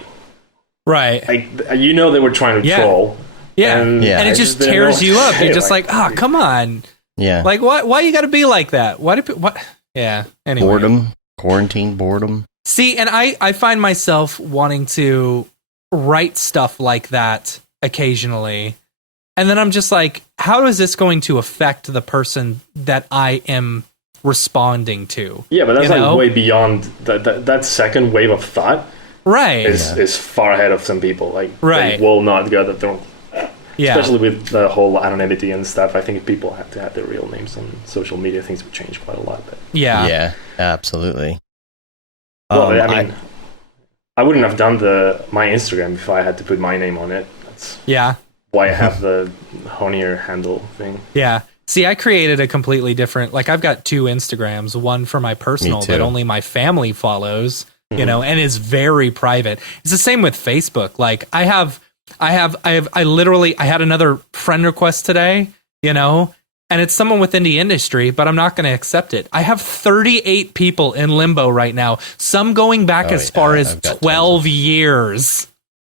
Right. They were trying to troll. Yeah. And it just tears you up. You're just come on. Yeah. Why you got to be like that? What? Yeah. Anyway. Boredom. Quarantine boredom. See, and I find myself wanting to write stuff like that occasionally, and then I'm just like, how is this going to affect the person that I am responding to? Yeah, but that's way beyond that second wave of thought. Right. Is far ahead of some people. They will not go that don't. Especially with the whole anonymity and stuff. I think if people had to have their real names on social media, things would change quite a lot. But yeah, absolutely. Well, I wouldn't have done my Instagram if I had to put my name on it. That's why I have the Honear handle thing. Yeah. See, I created a completely different, I've got two Instagrams, one for my personal that only my family follows, and is very private. It's the same with Facebook. I had another friend request today, and it's someone within the industry, but I'm not going to accept it. I have 38 people in limbo right now, some going back as far as 12 years.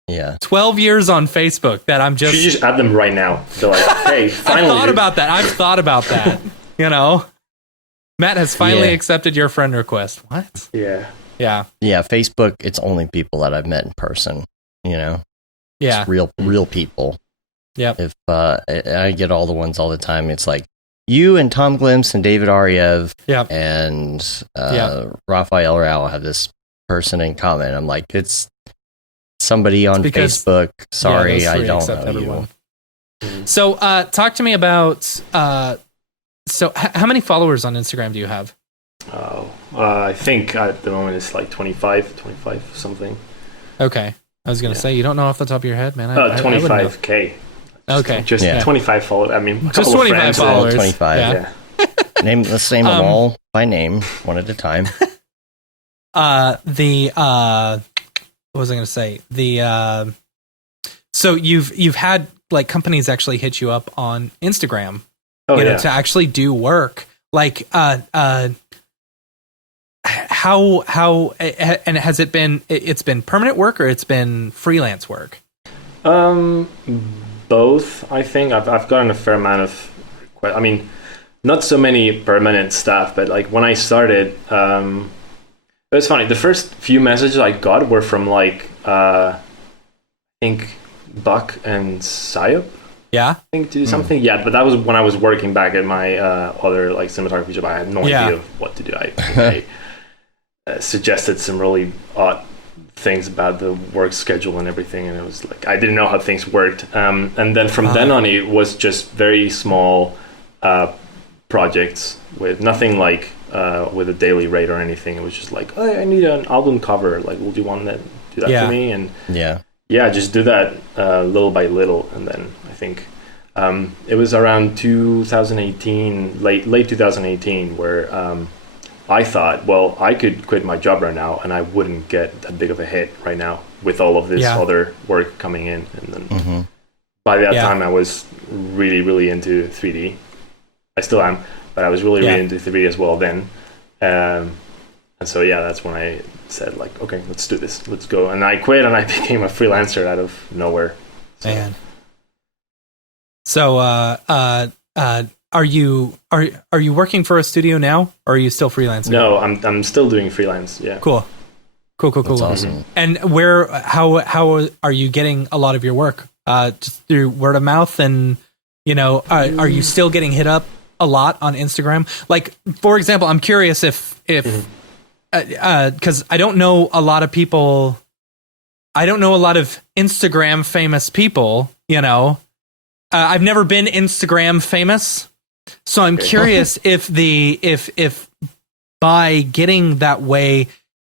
Yeah. 12 years on Facebook that I'm just... You just add them right now. They're like, hey, finally. I've thought about that. Matt has finally accepted your friend request. What? Yeah. Yeah. Yeah, Facebook, it's only people that I've met in person, Yeah. It's real people. Yep. If I get all the ones all the time, it's like you and Tom Glimpse and David Ariev and Raphael Rao have this person in common. I'm like, it's somebody on Facebook. Sorry, I don't know everyone. You. So talk to me about so how many followers on Instagram do you have? I think at the moment it's 25 something. Okay. I was going to say, you don't know off the top of your head, man. 25K. Okay. Just 25 followers. I mean, just 25 followers. 25. Yeah. Let's name them all by name, one at a time. What was I going to say? So you've had companies actually hit you up on Instagram, to actually do work. How and has it been? It's been permanent work or it's been freelance work? Both. I think I've gotten a fair amount of. I mean, not so many permanent stuff, but like when I started, it was funny. The first few messages I got were from like I think Buck and Syop. Yeah. I think to do something. Yeah, but that was when I was working back at my other like cinematography job. I had no idea of what to do. I suggested some really odd things about the work schedule and everything, and it was like I didn't know how things worked. And then from then on, it was just very small projects with nothing like with a daily rate or anything. It was just like, oh, I need an album cover. Like, would you want to do that for me? And just do that little by little. And then I think it was around 2018, late 2018, where I thought, well, I could quit my job right now and I wouldn't get that big of a hit right now with all of this other work coming in. And then by that time, I was really, really into 3D. I still am, but I was really into 3D as well then. And so, that's when I said, like, okay, let's do this. Let's go. And I quit and I became a freelancer out of nowhere. So. Man. So, are you working for a studio now, or are you still freelancing? No, I'm still doing freelance. Yeah. Cool. That's awesome. And how are you getting a lot of your work? Just through word of mouth, and are you still getting hit up a lot on Instagram? Like, for example, I'm curious if because I don't know a lot of people. I don't know a lot of Instagram famous people. I've never been Instagram famous. So I'm curious if by getting that way,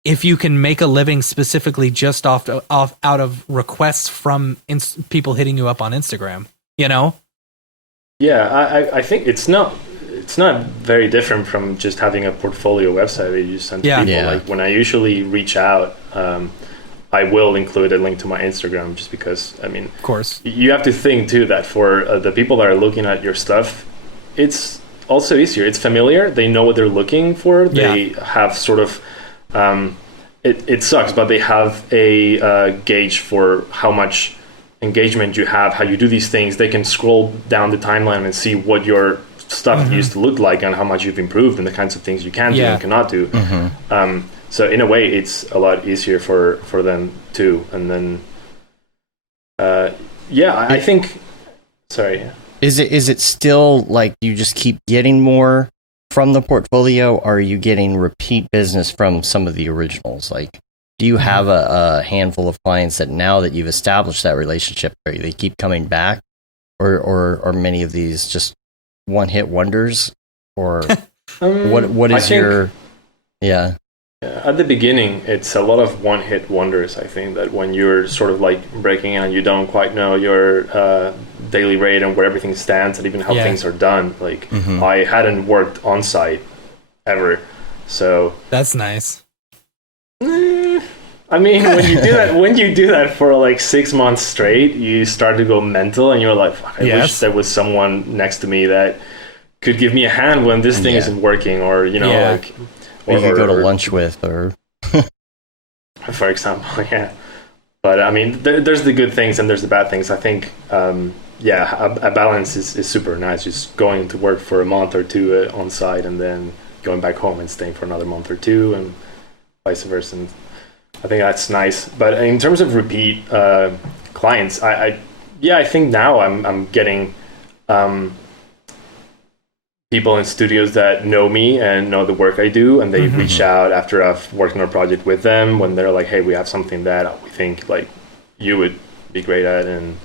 if you can make a living specifically just out of requests from people hitting you up on Instagram, Yeah, I think it's not very different from just having a portfolio website that you just send to people. Yeah. Like when I usually reach out, I will include a link to my Instagram just because, I mean, of course, you have to think too that for the people that are looking at your stuff, it's also easier. It's familiar. They know what they're looking for. They have sort of, it sucks, but they have a gauge for how much engagement you have, how you do these things. They can scroll down the timeline and see what your stuff used to look like and how much you've improved and the kinds of things you can do and cannot do. So in a way, it's a lot easier for them too. And then, I think. Sorry. Is it still like you just keep getting more from the portfolio, or are you getting repeat business from some of the originals? Like, do you have a handful of clients that now that you've established that relationship, they keep coming back, or are many of these just one-hit wonders, or what is your At the beginning, it's a lot of one-hit wonders. I think that when you're sort of like breaking in and you don't quite know your daily rate and where everything stands and even how things are done. Like I hadn't worked on site ever, so that's nice. I mean, when you do that for like 6 months straight, you start to go mental, and you're like, I wish there was someone next to me that could give me a hand when this thing isn't working, or like. Or you could go to lunch with, or for example, But I mean, there's the good things and there's the bad things. I think, a balance is super nice. Just going to work for a month or two on site, and then going back home and staying for another month or two, and vice versa. And I think that's nice. But in terms of repeat clients, I think now I'm getting. People in studios that know me and know the work I do, and they reach out after I've worked on a project with them when they're like, hey, we have something that we think like you would be great at. And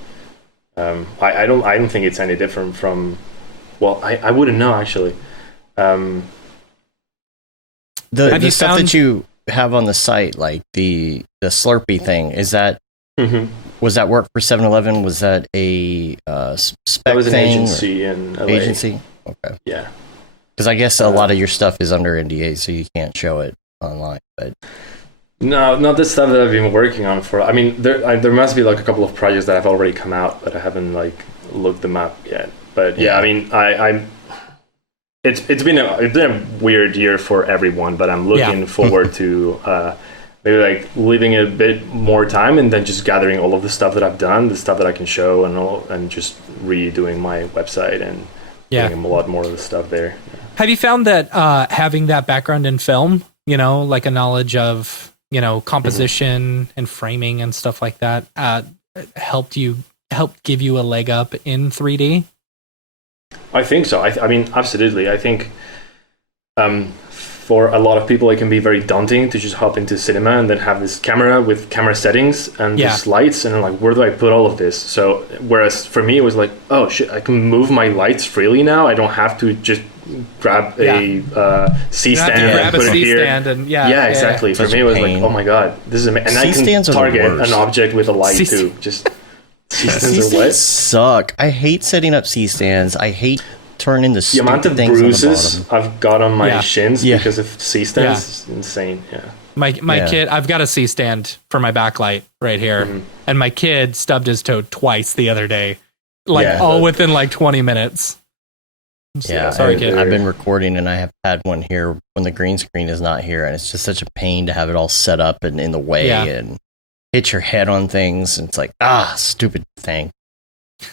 I don't think it's any different from, well, I wouldn't know actually. The stuff that you have on the site, like the Slurpee thing, is that was that work for 7-Eleven? Was that a spec that was an thing? Agency in LA. Agency? Okay. Yeah. Because I guess a lot of your stuff is under NDA, so you can't show it online. But no, not the stuff that I've been working on for. I mean, there must be like a couple of projects that have already come out, but I haven't like looked them up yet. But I mean, it's been a weird year for everyone, but I'm looking forward to maybe like leaving a bit more time and then just gathering all of the stuff that I've done, the stuff that I can show, and just redoing my website and getting a lot more of the stuff there. Have you found that having that background in film, like a knowledge of, composition and framing and stuff like that, helped give you a leg up in 3D? I think so. I mean, absolutely. I think for a lot of people, it can be very daunting to just hop into cinema and then have this camera with camera settings and these lights, and I'm like, where do I put all of this? So whereas for me, it was like, oh shit, I can move my lights freely now. I don't have to just grab a C-stand and put it here. And, exactly. For me, it was like, oh my god, this is amazing. And I can target an object with a light too. Just C-stands suck. I hate setting up C-stands. I hate turning the amount of bruises I've got on my shins because of C-stands is insane. Yeah. My kid, I've got a C-stand for my backlight right here, and my kid stubbed his toe twice the other day, all within 20 minutes. Yeah, sorry, kid. I've been recording, and I have had one here when the green screen is not here, and it's just such a pain to have it all set up and in the way and hit your head on things. And it's like, stupid thing.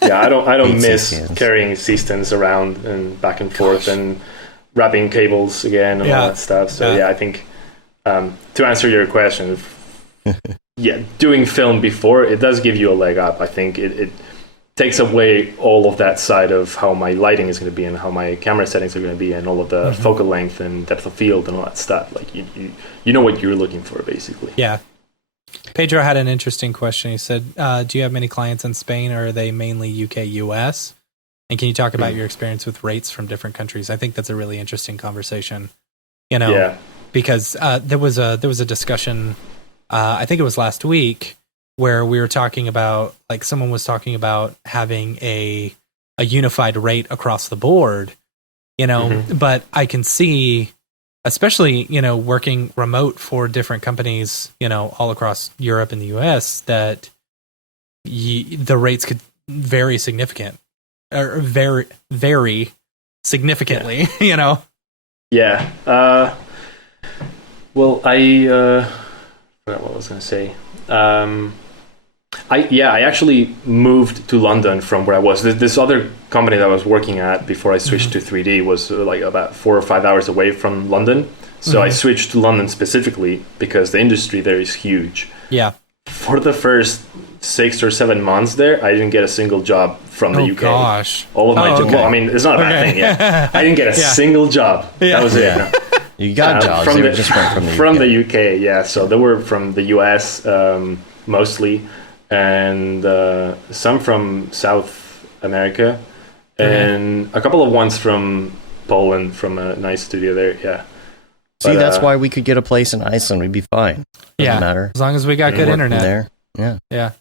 Yeah, I don't miss C-stands. Carrying C-stands around and back and forth and wrapping cables again and all that stuff. So I think to answer your question, doing film before, it does give you a leg up. I think it takes away all of that side of how my lighting is going to be and how my camera settings are going to be and all of the focal length and depth of field and all that stuff. Like you know what you're looking for, basically. Yeah. Pedro had an interesting question. He said, do you have many clients in Spain, or are they mainly UK, US? And can you talk about your experience with rates from different countries? I think that's a really interesting conversation, because there was a discussion, I think it was last week, where we were talking about, someone was talking about having a unified rate across the board, but I can see, especially, working remote for different companies, all across Europe and the US, that the rates could vary significantly, Yeah. Well, I forgot what I was going to say. I actually moved to London from where I was. This other company that I was working at before I switched to 3D was about 4 or 5 hours away from London. So I switched to London specifically because the industry there is huge. Yeah. For the first 6 or 7 months there, I didn't get a single job from the UK. Oh gosh. All of my jobs. Well, I mean, it's not a bad thing. Yeah. I didn't get a single job. Yeah. That was it. No. You got jobs. They just went from the UK. Yeah. So they were from the US mostly, and some from South America, and a couple of ones from Poland, from a nice studio there. Yeah. See, that's why we could get a place in Iceland. We'd be fine. Doesn't matter. As long as we got good internet. There. Yeah. Yeah.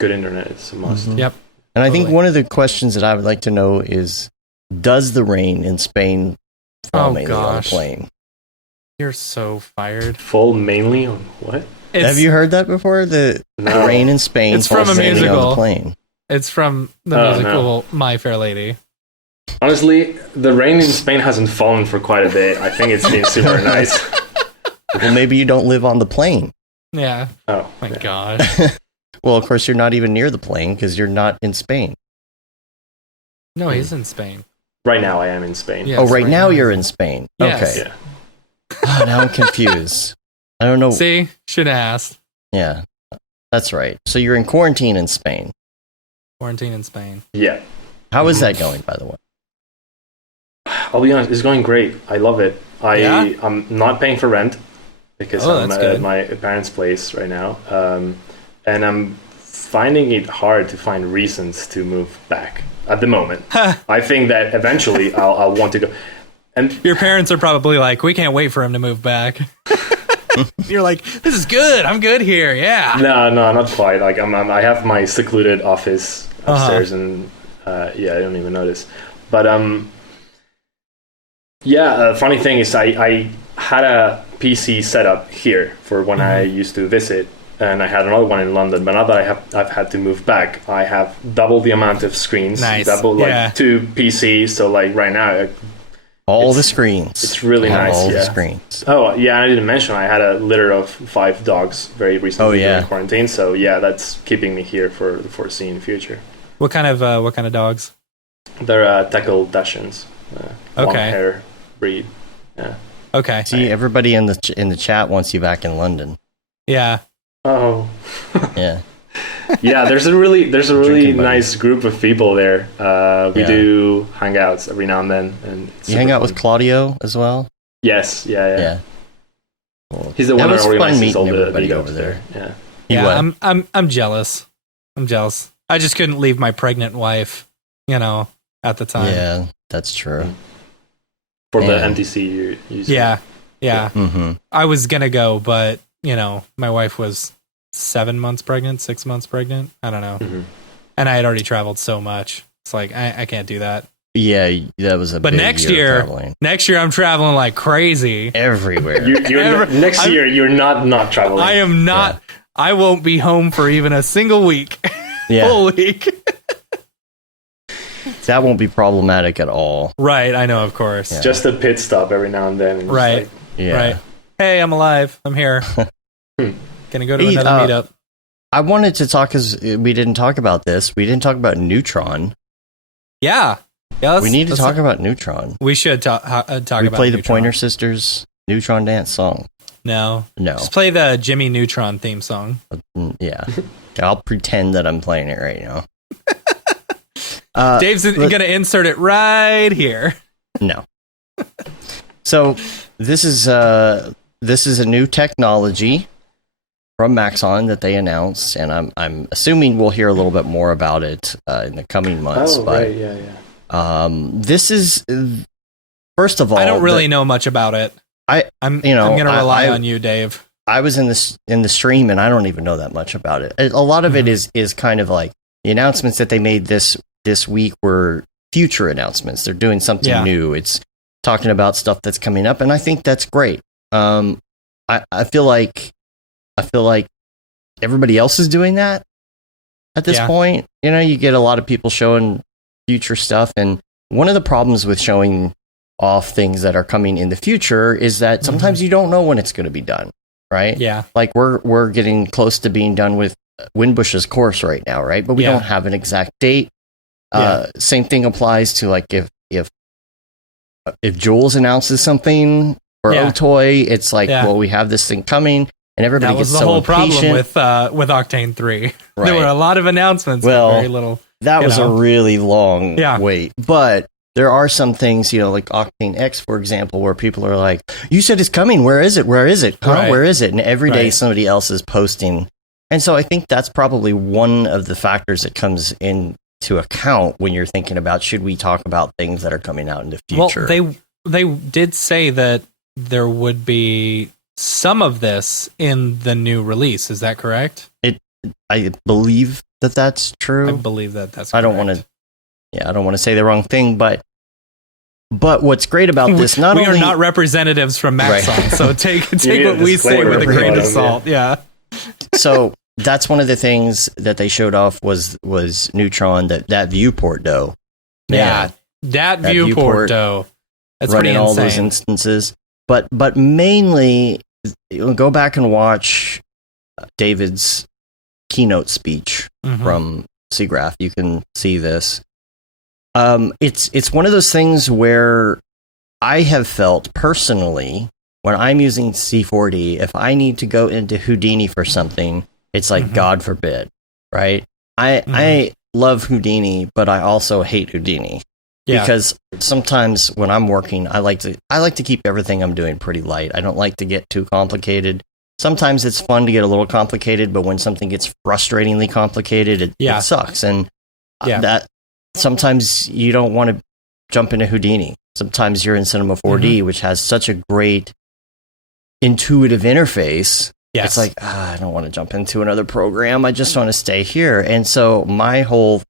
Good internet is a must. Yep. And I think one of the questions that I would like to know is, does the rain in Spain fall mainly on the plane? You're so fired. Fall mainly on what? Have you heard that before? The rain in Spain falls mainly on the plane. It's from the musical My Fair Lady. Honestly, the rain in Spain hasn't fallen for quite a bit. I think it's been super nice. Well, maybe you don't live on the plane. Yeah. Oh my God. Well, of course, you're not even near the plane because you're not in Spain. No, he's in Spain. Right now, I am in Spain. Yes, right now you're in Spain. Yes. Okay. Yeah. Now I'm confused. I don't know. See? Should have asked. Yeah. That's right. So you're in quarantine in Spain. Quarantine in Spain. Yeah. How is that going, by the way? I'll be honest, it's going great. I love it. I'm not paying for rent because I'm at my parents' place right now. And I'm finding it hard to find reasons to move back at the moment. I think that eventually I'll want to go. And your parents are probably like, we can't wait for him to move back. You're like, this is good. I'm good here. Yeah. No, not quite. Like I have my secluded office upstairs, and I don't even notice. But funny thing is, I had a PC set up here for when I used to visit, and I had another one in London. But now that I've had to move back, I have double the amount of screens, double 2 PCs. So right now, all the screens. It's really nice. All the screens. Oh yeah, I didn't mention I had a litter of 5 dogs very recently during quarantine. So that's keeping me here for the foreseeing future. What kind of dogs? They're tackle Dachshunds. Long Okay. hair breed. Yeah. Okay. See, everybody in the chat wants you back in London. Yeah. Oh. Yeah. Yeah, there's a really Drinking nice group of people there. We Yeah. do hangouts every now and then, and it's You hang super out fun. with Claudio as well? Yes, yeah. Cool. He's the That one that was fun organizes all meeting the everybody meetups over there. Yeah. Yeah. what? I'm jealous. I'm jealous. I just couldn't leave my pregnant wife, at the time. Yeah, that's true. For the And- MTC, you use. Yeah. Mm-hmm. I was gonna go, but my wife was 6 months pregnant. I don't know. Mhm. And I had already traveled so much. It's like I can't do that. Yeah, that was a But big next year year, of traveling. I'm traveling like crazy. Everywhere. Next year, you're not traveling. I am not. I won't be home for even a single week. Yeah. Full week. That won't be problematic at all. Right. I know. Of course. Yeah. Just a pit stop every now and then. And just Right. like, Yeah. Right. Hey, I'm alive. I'm here. Gonna go to Hey, another meetup. I wanted to talk, because we didn't talk about this. We didn't talk about Neutron. Yeah. Yeah. We need to talk about Neutron. We should talk We about. play the Neutron. Pointer Sisters Neutron dance song. No. No. Just play the Jimmy Neutron theme song. Yeah. I'll pretend that I'm playing it right now. Dave's going to insert it right here. No. So this is a new technology from Maxon that they announced, and I'm assuming we'll hear a little bit more about it in the coming months. oh, but right, yeah. this is, first of all, I don't really know much about it. I'm going to rely on you, Dave. I was in the stream, and I don't even know that much about it. A lot of it is kind of like the announcements that they made this week were future announcements. They're doing something new. It's talking about stuff that's coming up, and I think that's great. I feel like everybody else is doing that at this point. You get a lot of people showing future stuff, and one of the problems with showing off things that are coming in the future is that sometimes you don't know when it's going to be done, right? Yeah. Like we're getting close to being done with Windbush's course right now, right? But we don't have an exact date. Same thing applies to like if Jules announces something for Otoy, it's like, well, we have this thing coming, and everybody gets so impatient. That was the whole problem with Octane 3. Right. There were a lot of announcements. Well, very little. That was a really long Yeah. wait. But there are some things, like Octane X, for example, where people are like, you said it's coming. Where is it? Where is it? Huh? Right. Where is it? And every day somebody else is posting. And so I think that's probably one of the factors that comes into account when you're thinking about, should we talk about things that are coming out in the future? Well, they did say that there would be some of this in the new release. Is that correct? I believe that that's true. I believe that's correct. I don't want to say the wrong thing, but what's great about this, we are not representatives from Maxon, so take what we say with a grain of salt. Yeah. So that's one of the things that they showed off was Neutron, that viewport though. Yeah, that viewport though. That's running pretty all insane. those instances, but mainly go back and watch David's keynote speech from Siggraph. You can see this. It's one of those things where I have felt personally, when I'm using C40, if I need to go into Houdini for something, it's like, God forbid, right? I love Houdini, but I also hate Houdini. Yeah. Because sometimes when I'm working, I like to keep everything I'm doing pretty light. I don't like to get too complicated. Sometimes it's fun to get a little complicated, but when something gets frustratingly complicated, it sucks. And that sometimes you don't want to jump into Houdini. Sometimes you're in Cinema 4D, which has such a great intuitive interface. Yes. It's like, I don't want to jump into another program. I just want to stay here. And so my whole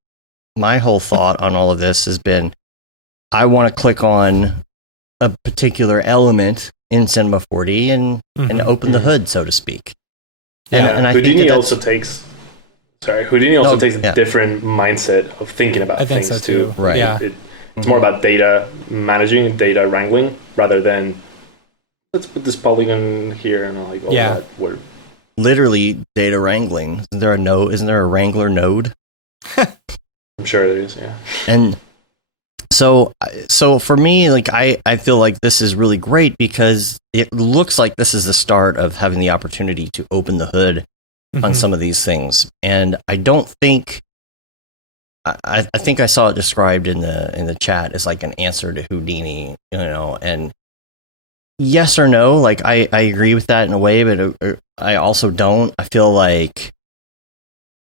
thought on all of this has been, I want to click on a particular element in Cinema 4D and open the hood, so to speak. And I Houdini think also takes a different mindset of thinking about things so too. Right. Yeah. It's more about data managing, data wrangling, rather than let's put this polygon here and like all that word. Literally data wrangling. Isn't there a Wrangler node? I'm sure there is, yeah. And So for me, like I feel like this is really great because it looks like this is the start of having the opportunity to open the hood on some of these things. And I don't think I think I saw it described in the chat as like an answer to Houdini, and yes or no, like I agree with that in a way, but I also don't. I feel like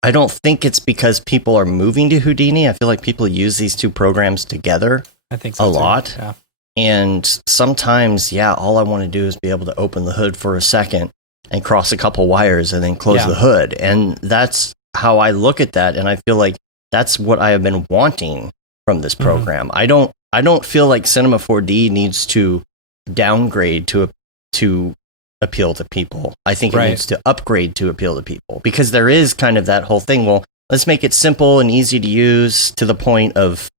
I don't think it's because people are moving to Houdini. I feel like people use these two programs together I think so a lot. Too. Yeah. And sometimes, all I want to do is be able to open the hood for a second and cross a couple wires and then close the hood. And that's how I look at that. And I feel like that's what I have been wanting from this program. I don't feel like Cinema 4D needs to downgrade to appeal to people. I think it needs to upgrade to appeal to people, because there is kind of that whole thing. Well, let's make it simple and easy to use to the point of,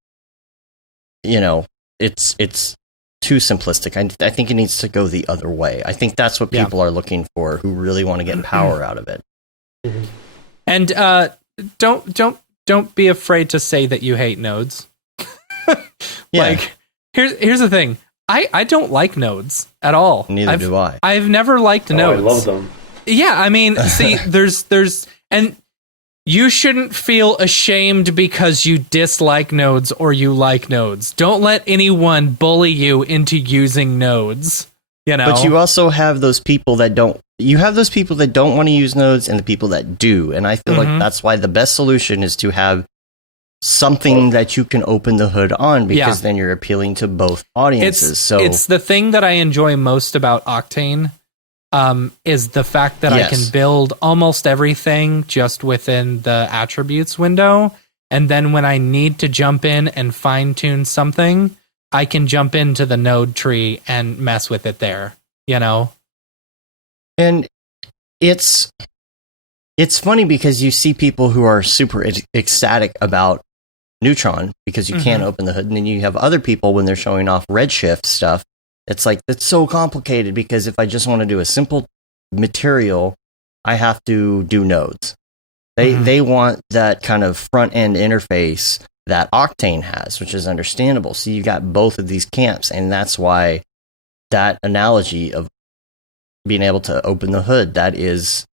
it's too simplistic. I think it needs to go the other way. I think that's what people are looking for, who really want to get power out of it. And don't be afraid to say that you hate nodes. Like, here's the thing. I don't like nodes at all. Neither do I. I've never liked nodes. I love them. Yeah, I mean, see, there's and you shouldn't feel ashamed because you dislike nodes or you like nodes. Don't let anyone bully you into using nodes. But you also have those people that don't. You have those people that don't want to use nodes and the people that do. And I feel like that's why the best solution is to have something that you can open the hood on, because then you're appealing to both audiences. It's the thing that I enjoy most about Octane, is the fact that I can build almost everything just within the attributes window. And then when I need to jump in and fine tune something, I can jump into the node tree and mess with it there, And it's funny because you see people who are super ecstatic about Neutron because you can't open the hood, and then you have other people when they're showing off Redshift stuff. It's like, it's so complicated because if I just want to do a simple material, I have to do nodes. They want that kind of front end interface that Octane has, which is understandable. So you got both of these camps, and that's why that analogy of being able to open the hood, that is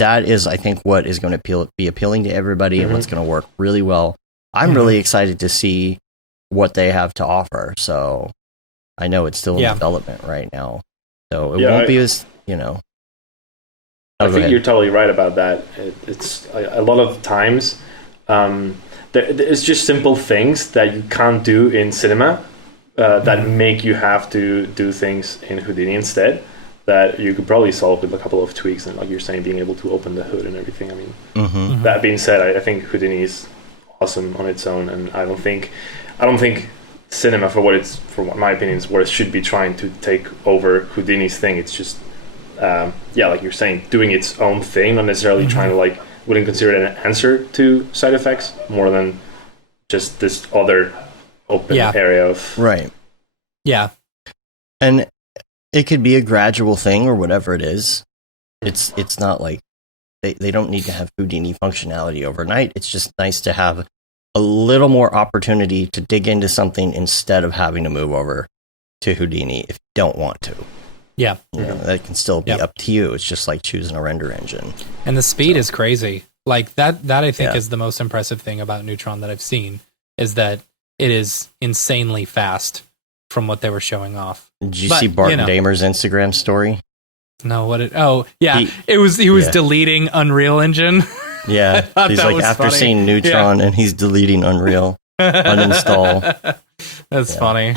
I think what is going to be appealing to everybody and what's going to work really well. I'm really excited to see what they have to offer. So I know it's still in development right now, so it won't be as I think you're totally right about that. It's a lot of times it's just simple things that you can't do in cinema that make you have to do things in Houdini instead, that you could probably solve with a couple of tweaks and, like you're saying, being able to open the hood and everything. I mean, that being said, I think Houdini is awesome on its own, and I don't think cinema, for what my opinion is, what it should be trying to take over Houdini's thing. It's just like you're saying, doing its own thing, not necessarily trying to wouldn't consider it an answer to side effects more than just this other open area of and it could be a gradual thing or whatever it is. It's not like they don't need to have Houdini functionality overnight. It's just nice to have a little more opportunity to dig into something instead of having to move over to Houdini if you don't want to. Yeah. That can still be up to you. It's just like choosing a render engine. And the speed is crazy. Like that I think is the most impressive thing about Neutron that I've seen, is that it is insanely fast from what they were showing off. Did you see Bart Damer's Instagram story? No, he was deleting Unreal Engine. Yeah, he's like, after seeing Neutron and he's deleting Unreal, uninstall. That's funny.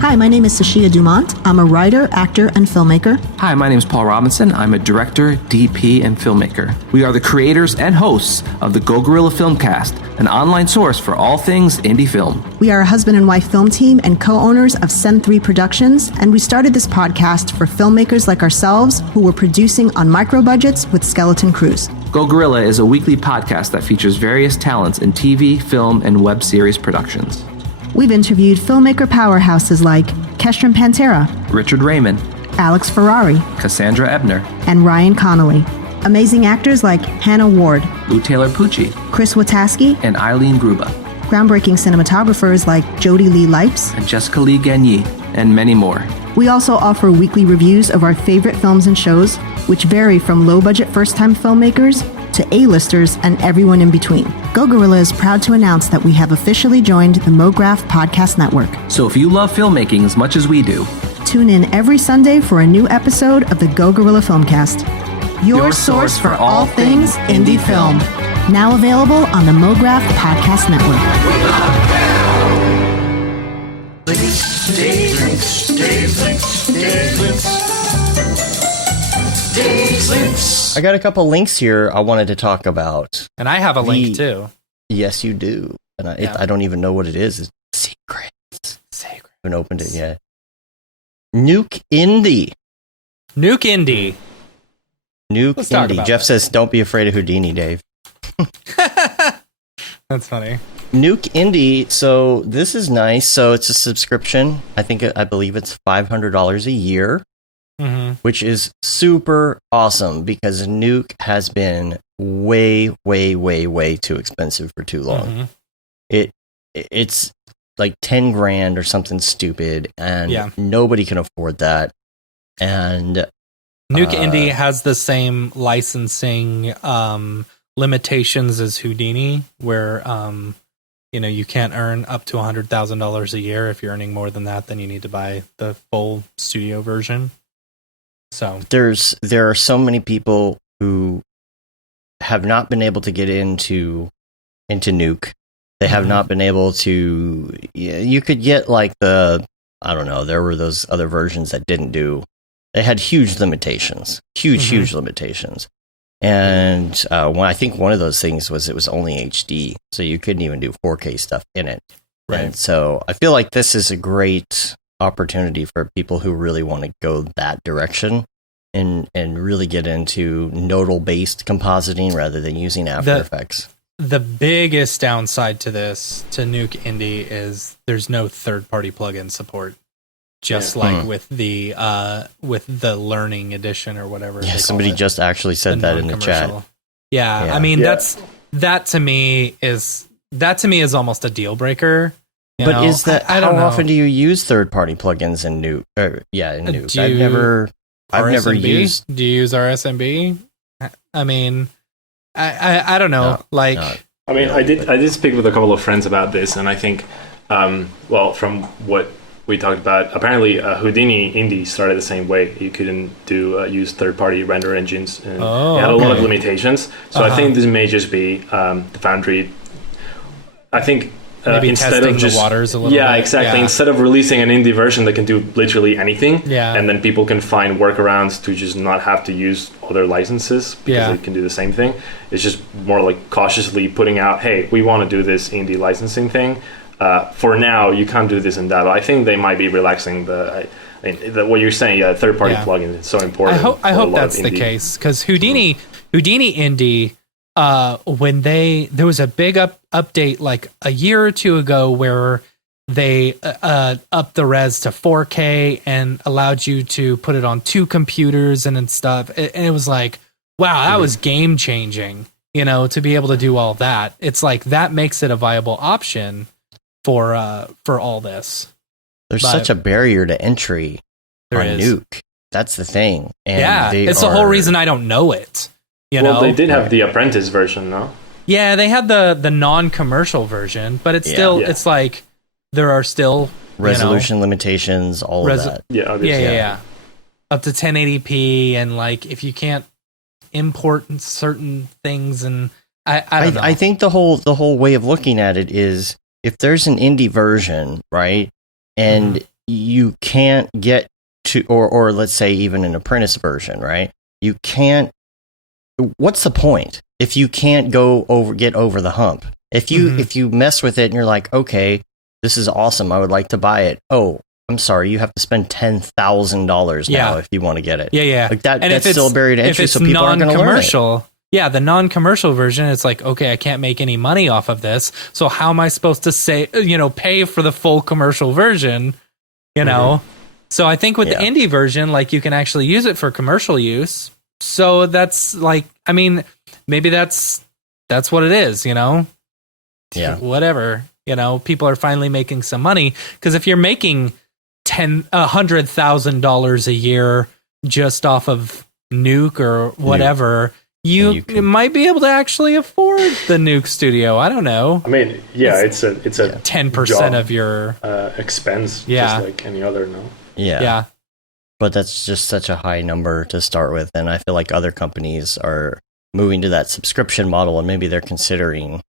Hi, my name is Sashia Dumont. I'm a writer, actor, and filmmaker. Hi, my name is Paul Robinson. I'm a director, DP, and filmmaker. We are the creators and hosts of the Go Gorilla Filmcast, an online source for all things indie film. We are a husband and wife film team and co-owners of Sen3 Productions, and we started this podcast for filmmakers like ourselves who were producing on micro budgets with skeleton crews. Go Gorilla is a weekly podcast that features various talents in TV, film, and web series productions. We've interviewed filmmaker powerhouses like Kestrin Pantera, Richard Raymond, Alex Ferrari, Cassandra Ebner, and Ryan Connolly. Amazing actors like Hannah Ward, Lou Taylor Pucci, Chris Wataski, and Eileen Gruba. groundbreaking cinematographers like Jody Lee Lipes and Jessica Lee Gagné, and many more. We also offer weekly reviews of our favorite films and shows, which vary from low-budget first-time filmmakers to A-listers and everyone in between. Go Gorilla is proud to announce that we have officially joined the Mograph Podcast Network. So if you love filmmaking as much as we do, tune in every Sunday for a new episode of the Go Gorilla Filmcast, your source for all things indie film. Now available on the Mograph Podcast Network. I got a couple links here I wanted to talk about. And I have a link too. Yes, you do. And I don't even know what it is. It's Siggraph. I haven't opened it yet. Nuke Indie. Nuke Indie. Jeff says, don't be afraid of Houdini, Dave. That's funny. Nuke Indie. So this is nice. So it's a subscription. I believe it's $500 a year, which is super awesome because Nuke has been way, way, way, way too expensive for too long. It's like 10 grand or something stupid, and nobody can afford that. And Nuke Indie has the same licensing limitations as Houdini, where you can't earn up to $100,000 a year. If you're earning more than that, then you need to buy the full studio version. So there are so many people who have not been able to get into Nuke. They have not been able to. You could get like there were those other versions that didn't do. They had huge limitations, huge limitations. And I think one of those things was it was only HD, so you couldn't even do 4K stuff in it. Right. And so I feel like this is a great opportunity for people who really want to go that direction and really get into nodal-based compositing rather than using After Effects. The biggest downside to Nuke Indie, is there's no third-party plugin support. Just like with the Learning Edition or whatever. Yeah, somebody just actually said that in the chat. Yeah, I mean that to me is almost a deal breaker. But is that how often do you use third-party plugins in Nuke? In Nuke, I've never used. Do you use RSMB? I mean, I don't know. I mean, I did speak with a couple of friends about this, and I think, from what we talked about, apparently Houdini Indie started the same way. You couldn't use third-party render engines, and it had a lot of limitations. So I think this may just be the Foundry. I think maybe instead of just the waters a little bit. Yeah, exactly. Yeah. Instead of releasing an indie version that can do literally anything, and then people can find workarounds to just not have to use other licenses because they can do the same thing. It's just more like cautiously putting out, hey, we want to do this indie licensing thing. For now, you can't do this and that. But I think they might be relaxing what you're saying. Third-party plugin is so important. I hope that's the case, because Houdini Indie, when there was a big update like a year or two ago where they upped the res to 4K and allowed you to put it on 2 computers and stuff. And it was like, wow, that was game changing. To be able to do all that, it's like that makes it a viable option for all this. There's such a barrier to entry on Nuke. That's the thing. And it's the whole reason I don't know it. They did have the Apprentice version, no? Yeah, they had the non-commercial version, but it's still it's like there are still resolution limitations, all of that. Yeah, obviously. Yeah. Up to 1080p, and like if you can't import certain things, and I don't know. I think the whole way of looking at it is, if there's an indie version, right, and you can't get to, or let's say even an Apprentice version, right, you can't. What's the point if you can't get over the hump? If you mess with it and you're like, okay, this is awesome, I would like to buy it. Oh, I'm sorry, you have to spend $10,000 now if you want to get it. Yeah. Like that's still a barrier to entry, so people aren't going to learn it. Yeah, the non-commercial version, it's like, okay, I can't make any money off of this, so how am I supposed to pay for the full commercial version? So I think with the indie version, like, you can actually use it for commercial use. So that's like, I mean, maybe that's what it is, Yeah. Whatever. People are finally making some money, because if you're making $100,000 a year just off of Nuke or whatever, you might be able to actually afford the Nuke studio. I don't know. I mean, it's a 10% of your expense, just like any other. No. Yeah. But that's just such a high number to start with, and I feel like other companies are moving to that subscription model, and maybe they're considering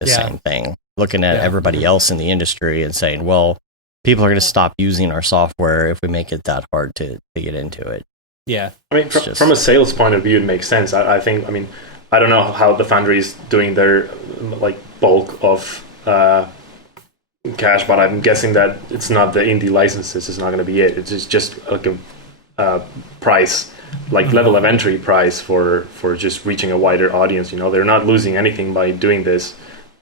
the same thing, looking at everybody else in the industry and saying, well, people are going to stop using our software if we make it that hard to get into it. Yeah. I mean, from a sales point of view, it makes sense. I think, I don't know how the Foundry is doing their bulk of cash, but I'm guessing that it's not the indie licenses. It's not going to be it. It's just like a price, level of entry price for just reaching a wider audience. They're not losing anything by doing this,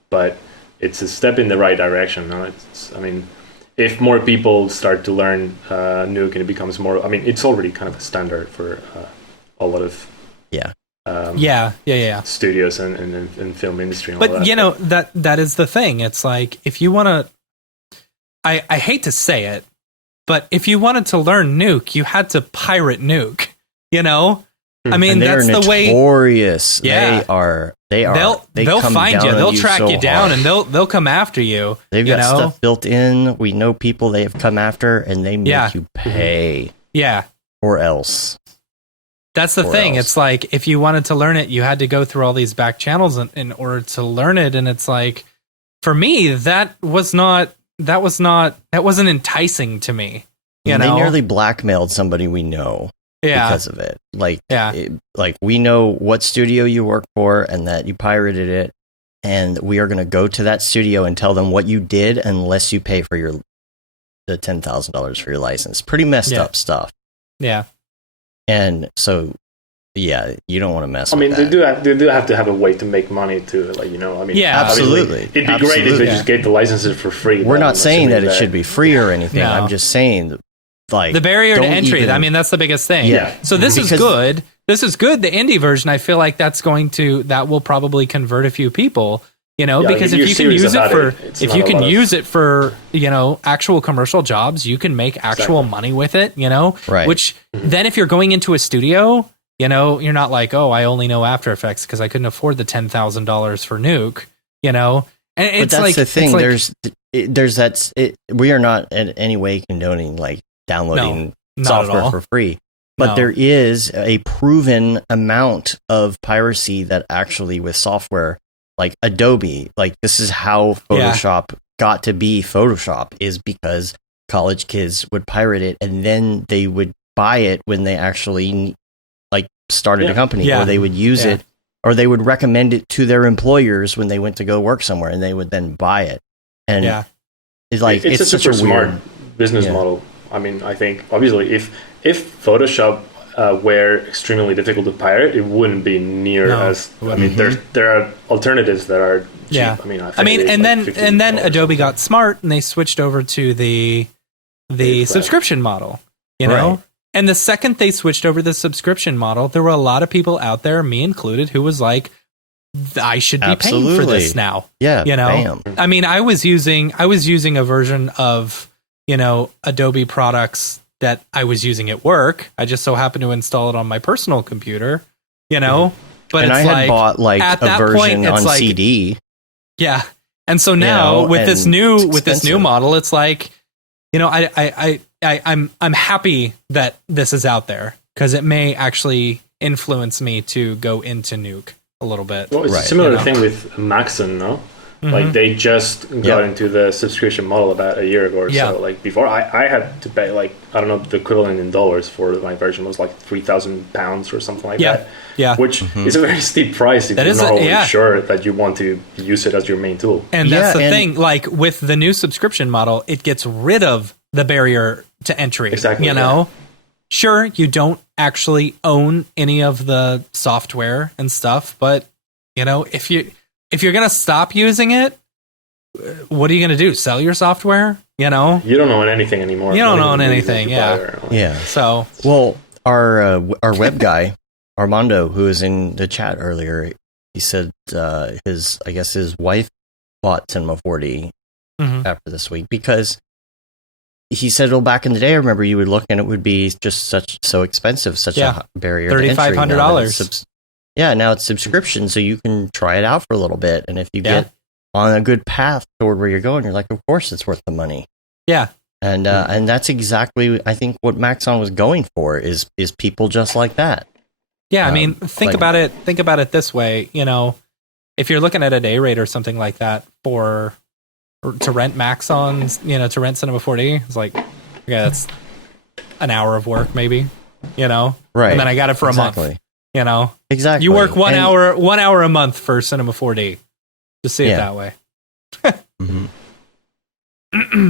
but it's a step in the right direction. No? If more people start to learn Nuke and it becomes more, it's already kind of a standard for a lot of studios and film industry. And but all that. that is the thing. It's like, if you want to, I hate to say it, but if you wanted to learn Nuke, you had to pirate Nuke. That's the way. Notorious. Yeah. They'll find you. They'll track you down, and they'll come after you. They've got stuff built in. We know people they have come after, and they make you pay. Yeah. Or else. That's the thing. It's like, if you wanted to learn it, you had to go through all these back channels in order to learn it. And it's like, for me, that wasn't enticing to me. They nearly blackmailed somebody we know. Because of it. We know what studio you work for and that you pirated it, and we are going to go to that studio and tell them what you did unless you pay for the $10,000 for your license. Pretty messed up stuff. Yeah. And so, you don't want to mess with that. They do have to have a way to make money too. Absolutely. It'd be great if they just gave the licenses for free. We're not saying that it should be free or anything. No. I'm just saying the barrier to entry. That's the biggest thing. Yeah. So this is good. This is good. The indie version, I feel like that will probably convert a few people, because if you can use it for actual commercial jobs, you can make actual money with it, right. Which then if you're going into a studio, you're not like, oh, I only know After Effects because I couldn't afford the $10,000 for Nuke, and it's but that's the thing. There's that. We are not in any way condoning downloading software for free. But there is a proven amount of piracy that actually with software like Adobe, this is how Photoshop got to be Photoshop, is because college kids would pirate it and then they would buy it when they actually started a company, or they would use it, or they would recommend it to their employers when they went to go work somewhere, and they would then buy it. And it's a super smart business model. I think obviously if Photoshop were extremely difficult to pirate, it wouldn't be near as. There are alternatives that are cheap. Yeah. And then Adobe got smart and they switched over to the subscription model. Right. And the second they switched over the subscription model, there were a lot of people out there, me included, who was like, I should be paying for this now. Yeah. Bam. I was using a version of Adobe products that I was using at work. I just so happened to install it on my personal computer, but I had bought a version on CD. Yeah. And so now with this new model, it's like, I'm happy that this is out there because it may actually influence me to go into Nuke a little bit. Well, it's a similar thing with Maxon, no? Mm-hmm. They just got into the subscription model about a year ago or so. Before, I had to pay I don't know, the equivalent in dollars for my version was £3,000 or something like that. Yeah, which is a very steep price if you're not always sure that you want to use it as your main tool. And that's the thing. With the new subscription model, it gets rid of the barrier to entry. Exactly. Sure, you don't actually own any of the software and stuff, but if you're going to stop using it, what are you going to do? Sell your software? You don't own anything anymore. You don't own anything. Yeah. So, our web guy, Armando, who was in the chat earlier, he said his wife bought Cinema 4D after this week, because he said, well, back in the day, I remember you would look and it would be just so expensive, such a barrier to entry. $3,500. Now it's subscription, so you can try it out for a little bit. And if you get on a good path toward where you're going, you're like, of course it's worth the money. Yeah. And that's exactly, I think, what Maxon was going for is people just like that. Yeah, I mean, think about it this way. You know, if you're looking at a day rate or something like that to rent Maxons, you know, to rent Cinema 4D, it's like, that's an hour of work, maybe, you know? Right. And then I got it for a month, you know? Exactly. You work one hour a month for Cinema 4D. Just see it that way.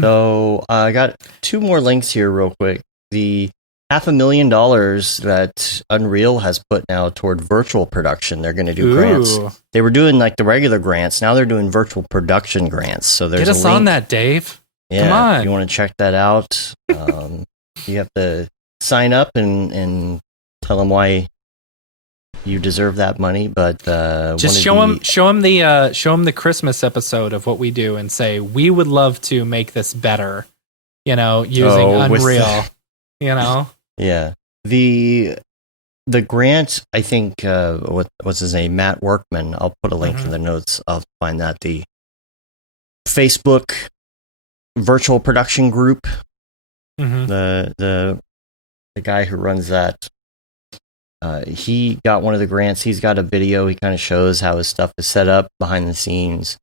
So I got two more links here real quick. The $500,000 that Unreal has put now toward virtual production. They're going to do grants. They were doing like the regular grants. Now they're doing virtual production grants. So there's Get us on that, Dave. Yeah, come on. If you want to check that out, you have to sign up and tell them why you deserve that money. But just show them the Christmas episode of what we do and say, we would love to make this better, you know, using Unreal, you know? Yeah. The grant, I think, what's his name? Matt Workman. I'll put a link in the notes. I'll find that. The Facebook virtual production group. The guy who runs that, he got one of the grants. He's got a video. He kind of shows how his stuff is set up behind the scenes,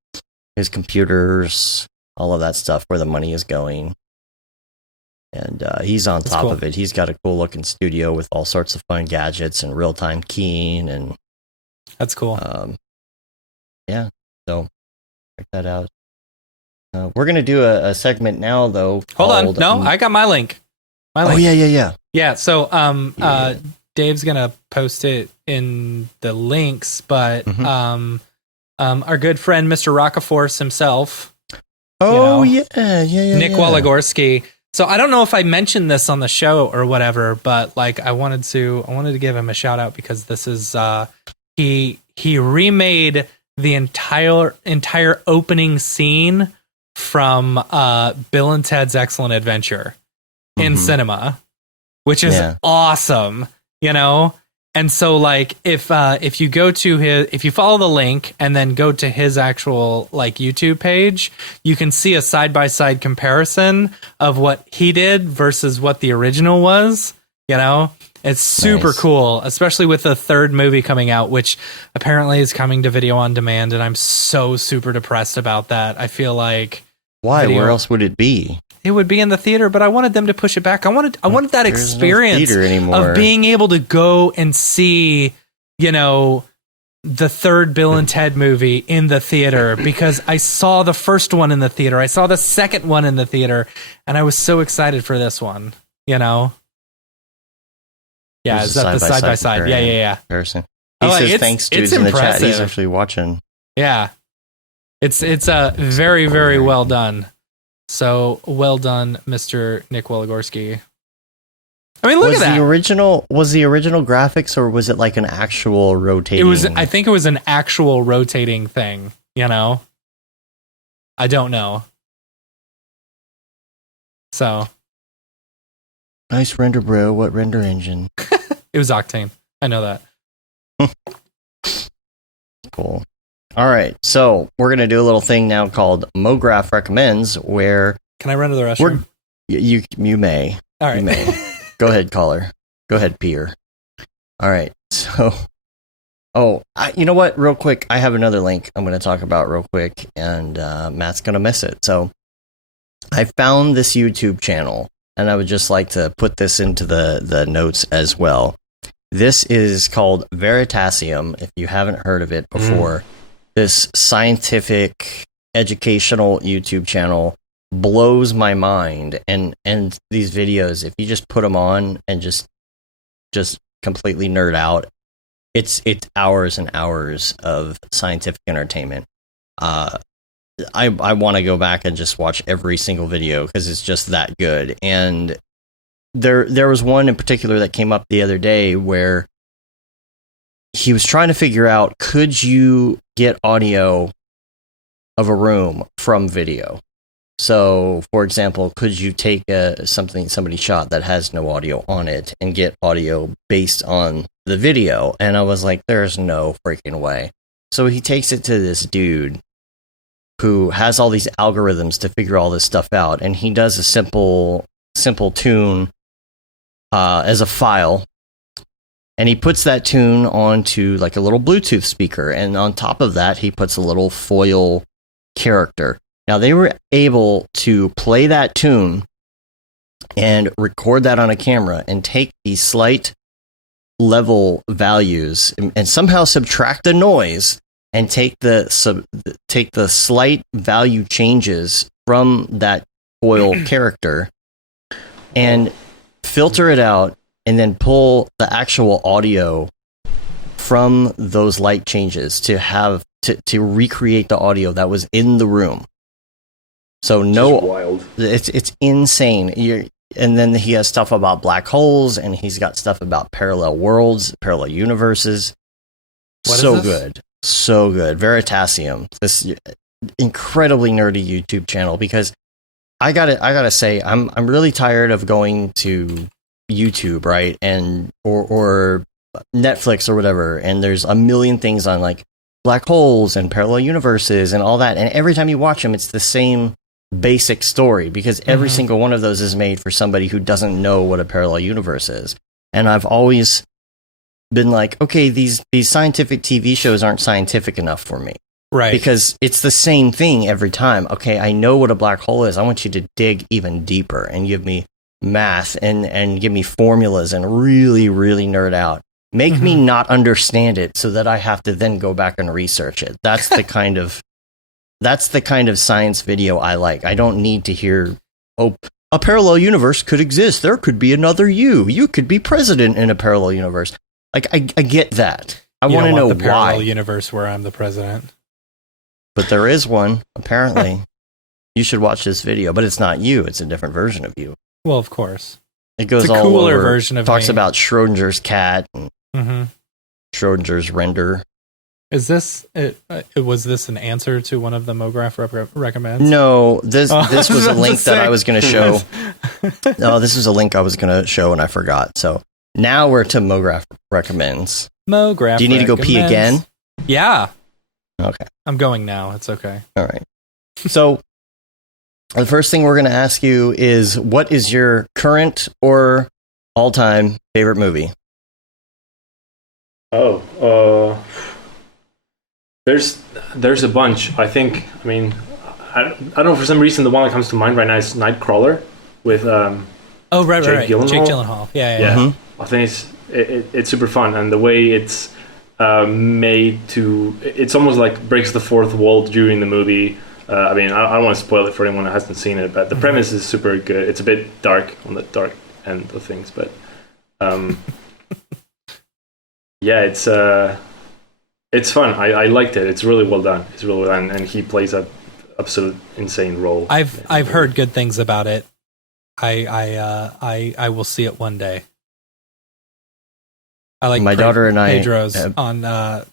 his computers, all of that stuff, where the money is going. And he's on top of it. He's got a cool looking studio with all sorts of fun gadgets and real time keying, and that's cool. Yeah, so check that out. We're gonna do a segment now, though. Hold on, no, I got my link. Oh yeah. Yeah. So Dave's gonna post it in the links, but our good friend Mr. Rockaforce himself. Oh, Nick Waligorski. So I don't know if I mentioned this on the show or whatever, but like I wanted to give him a shout out because this is he remade the entire opening scene from Bill and Ted's Excellent Adventure in cinema, which is awesome, you know? And so like if you go to if you follow the link and then go to his actual like YouTube page, you can see a side-by-side comparison of what he did versus what the original was, you know? It's super cool, especially with the third movie coming out, which apparently is coming to video on demand, and I'm so super depressed about that. I feel like why? Where else would it be? It would be in the theater, but I wanted them to push it back. I wanted that experience of being able to go and see, you know, the third Bill and Ted movie in the theater, because I saw the first one in the theater. I saw the second one in the theater, and I was so excited for this one, you know? Yeah, is that the side-by-side? Yeah. Comparison. He says thanks, dudes, in the chat. He's actually watching. Yeah. It's very, very well done. So well done, Mr. Nick Waligorski. I mean, look at that. Was the original graphics, or was it like an actual rotating? I think it was an actual rotating thing, you know? I don't know. So. Nice render, bro. What render engine? It was Octane. I know that. Cool. All right, so we're going to do a little thing now called Mograph Recommends, where... Can I run to the restroom? You may. All right. You may. Go ahead, caller. Go ahead, peer. All right, so... you know what? Real quick, I have another link I'm going to talk about real quick, and Matt's going to miss it. So I found this YouTube channel, and I would just like to put this into the notes as well. This is called Veritasium, if you haven't heard of it before. This scientific, educational YouTube channel blows my mind, and these videos, if you just put them on and just completely nerd out, it's hours and hours of scientific entertainment. I want to go back and just watch every single video because it's just that good. And there was one in particular that came up the other day where he was trying to figure out, could you get audio of a room from video? So, for example, could you take something somebody shot that has no audio on it and get audio based on the video? And I was like, there's no freaking way. So he takes it to this dude who has all these algorithms to figure all this stuff out, and he does a simple tune as a file, and he puts that tune onto like a little Bluetooth speaker, and on top of that he puts a little foil character. Now they were able to play that tune and record that on a camera and take these slight level values and somehow subtract the noise and take the slight value changes from that foil character and filter it out, and then pull the actual audio from those light changes to recreate the audio that was in the room. So wild. It's insane. And then he has stuff about black holes, and he's got stuff about parallel worlds, parallel universes. So good. So good. Veritasium, this incredibly nerdy YouTube channel, because I gotta say, I'm really tired of going to YouTube, right? And or Netflix or whatever, and there's a million things on like black holes and parallel universes and all that. And every time you watch them, it's the same basic story, because every single one of those is made for somebody who doesn't know what a parallel universe is. And I've always been like, okay, these scientific TV shows aren't scientific enough for me. Right. Because it's the same thing every time. Okay, I know what a black hole is. I want you to dig even deeper and give me math and give me formulas and really, really nerd out. Make me not understand it so that I have to then go back and research it. That's the kind of science video I like. I don't need to hear, oh, a parallel universe could exist. There could be another you. You could be president in a parallel universe. Like, I get that. I want to know the parallel why. Universe where I'm the president. But there is one, apparently. You should watch this video, but it's not you. It's a different version of you. Well, of course. It goes it's a all cooler over. Version of Talks me. about Schrodinger's cat and Schrodinger's render. Is this was this an answer to one of the Mograph recommends? No, this was a link that I was going to show. No, this was a link I was going to show and I forgot. So now we're to Mograph recommends. Mograph. Do you need to go pee again? Yeah. Okay. I'm going now. It's okay. All right. So the first thing we're going to ask you is, what is your current or all-time favorite movie? There's a bunch. I mean, I don't know, for some reason the one that comes to mind right now is Nightcrawler with right. Jake Gyllenhaal. Yeah. I think it's super fun, and the way it's made to, it's almost like breaks the fourth wall during the movie. I mean, I don't want to spoil it for anyone that hasn't seen it, but the premise is super good. It's a bit dark, on the dark end of things, but yeah, it's fun. I liked it. It's really well done. And he plays a absolute insane role. I've heard good things about it. I will see it one day. I like my daughter and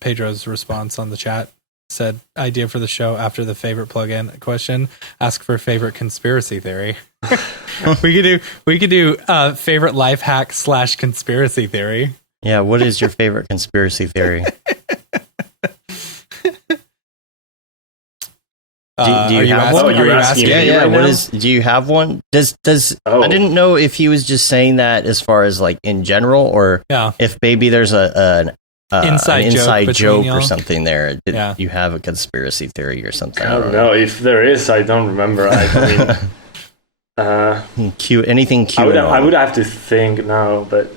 Pedro's response on the chat said, idea for the show after the favorite plugin question, ask for favorite conspiracy theory. we could do favorite life hack / conspiracy theory. Yeah, what is your favorite conspiracy theory? Do you have one? You're asking me yeah. right now? Do you have one? Does I didn't know if he was just saying that as far as like in general, or if maybe there's an inside joke or something there. Did you have a conspiracy theory or something? I don't know. If there is, I don't remember. I mean, anything Q. I would have to think now, but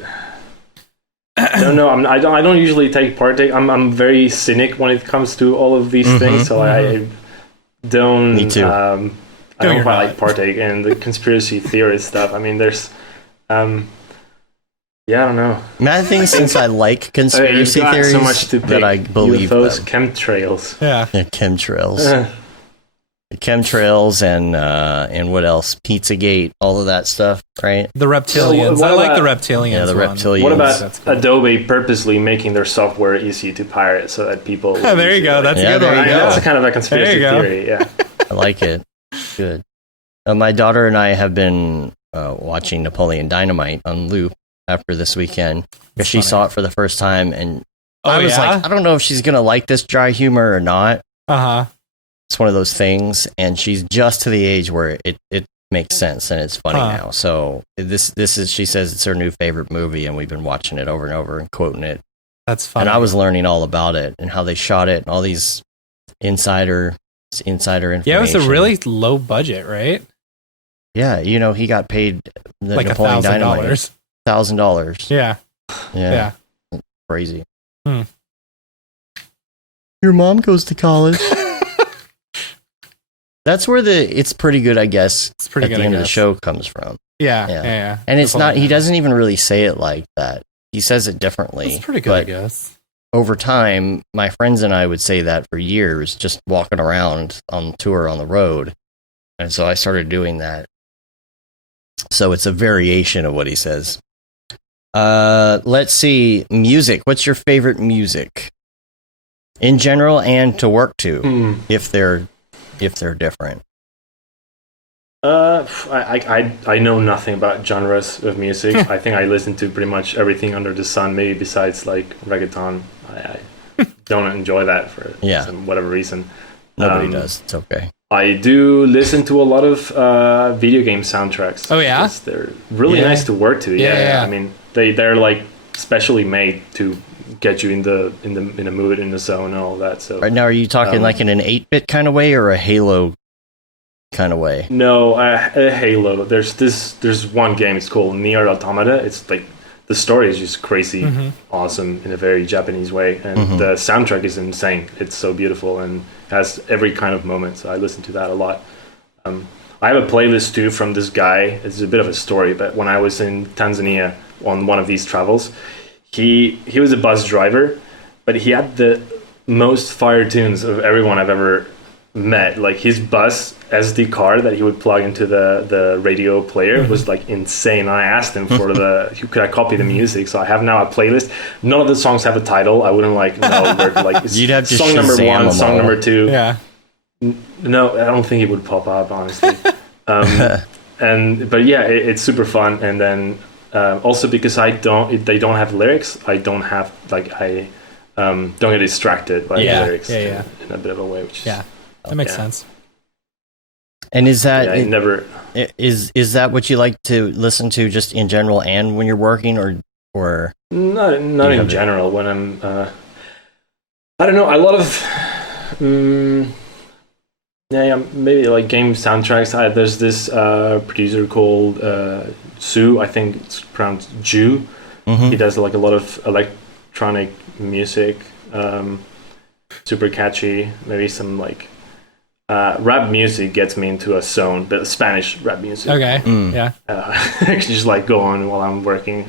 I don't know. I don't usually take part. I'm very cynic when it comes to all of these things, so I don't. Me too. I don't quite like partake in the conspiracy theory stuff. I mean, there's yeah, I don't know. I think since I like conspiracy theories, so much to that I believe UFOs, them. chemtrails. Yeah, chemtrails. Chemtrails and what else? Pizzagate, all of that stuff, right? The reptilians. I like the reptilians. Yeah, the reptilians. What about Adobe purposely making their software easy to pirate so that people? There you go. That's a good one. That's kind of a conspiracy theory. Yeah, I like it. Good. My daughter and I have been watching Napoleon Dynamite on loop after this weekend because she saw it for the first time, and I was like, I don't know if she's gonna like this dry humor or not. It's one of those things, and she's just to the age where it makes sense and it's funny now. So this is, she says it's her new favorite movie, and we've been watching it over and over and quoting it. That's funny. And I was learning all about it and how they shot it and all these insider information. Yeah, it was a really low budget, right? Yeah, he got paid like Napoleon Dynamite $1,000. Yeah. Crazy. Your mom goes to college. That's where it's pretty good, I guess. It's pretty good. The end of the show comes from. Yeah. And it's not. He doesn't even really say it like that. He says it differently. It's pretty good, I guess. Over time, my friends and I would say that for years, just walking around on tour on the road, and so I started doing that. So it's a variation of what he says. Let's see. Music. What's your favorite music? In general and to work to, if they're different. I know nothing about genres of music. I think I listen to pretty much everything under the sun, maybe besides like reggaeton. I don't enjoy that for whatever reason. Nobody does. It's okay. I do listen to a lot of video game soundtracks. Oh yeah, they're really nice to work to. Yeah. I mean, they're like specially made to get you in the mood, in the zone, and all that. So right now, are you talking like in an 8-bit kind of way or a Halo kind of way? No, a Halo. There's one game. It's called Nier Automata. It's like the story is just crazy, awesome in a very Japanese way, and the soundtrack is insane. It's so beautiful and has every kind of moment. So I listen to that a lot. I have a playlist too from this guy. It's a bit of a story, but when I was in Tanzania on one of these travels, he was a bus driver, but he had the most fire tunes of everyone I've ever met. Like his bus SD card that he would plug into the radio player was like insane. I asked him for could I copy the music? So I have now a playlist. None of the songs have a title. I wouldn't know where to, like, you'd have to song number one, song number two. Yeah. No, I don't think it would pop up, honestly. But yeah, it's super fun. And then also because they don't have lyrics, I don't have don't get distracted by the lyrics in a bit of a way. Which that makes sense. And is that is that what you like to listen to just in general and when you're working, or not in general? When I'm I don't know, a lot of maybe like game soundtracks. There's this producer called Sue, I think it's pronounced Jew. He does like a lot of electronic music, super catchy. Maybe some like rap music gets me into a zone, but Spanish rap music. Okay. Yeah. I can just like go on while I'm working.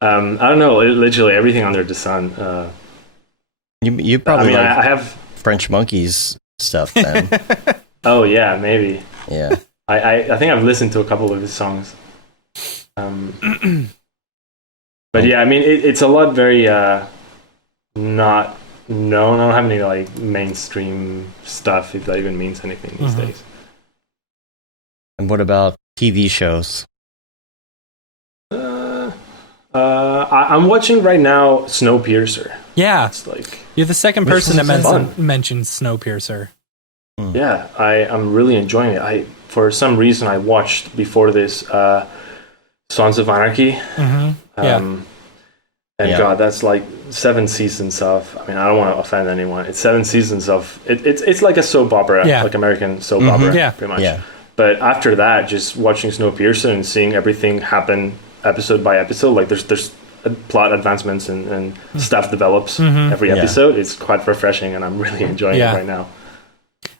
I don't know, literally everything under the sun. You probably I have French Monkeys stuff then. Oh yeah, maybe. Yeah. I think I've listened to a couple of his songs. But yeah, I mean it's a lot very not known. I don't have any like mainstream stuff, if that even means anything these days. And what about TV shows? I'm watching right now Snowpiercer. Yeah, it's like you're the second person that mentioned Snowpiercer. Yeah, I'm really enjoying it. For some reason I watched before this Sons of Anarchy. God, that's like 7 seasons of. I mean, I don't want to offend anyone. It's 7 seasons of. It's like a soap opera, like American soap opera, pretty much. Yeah. But after that, just watching Snowpiercer and seeing everything happen episode by episode, like there's plot advancements and stuff develops every episode. It's quite refreshing, and I'm really enjoying it right now.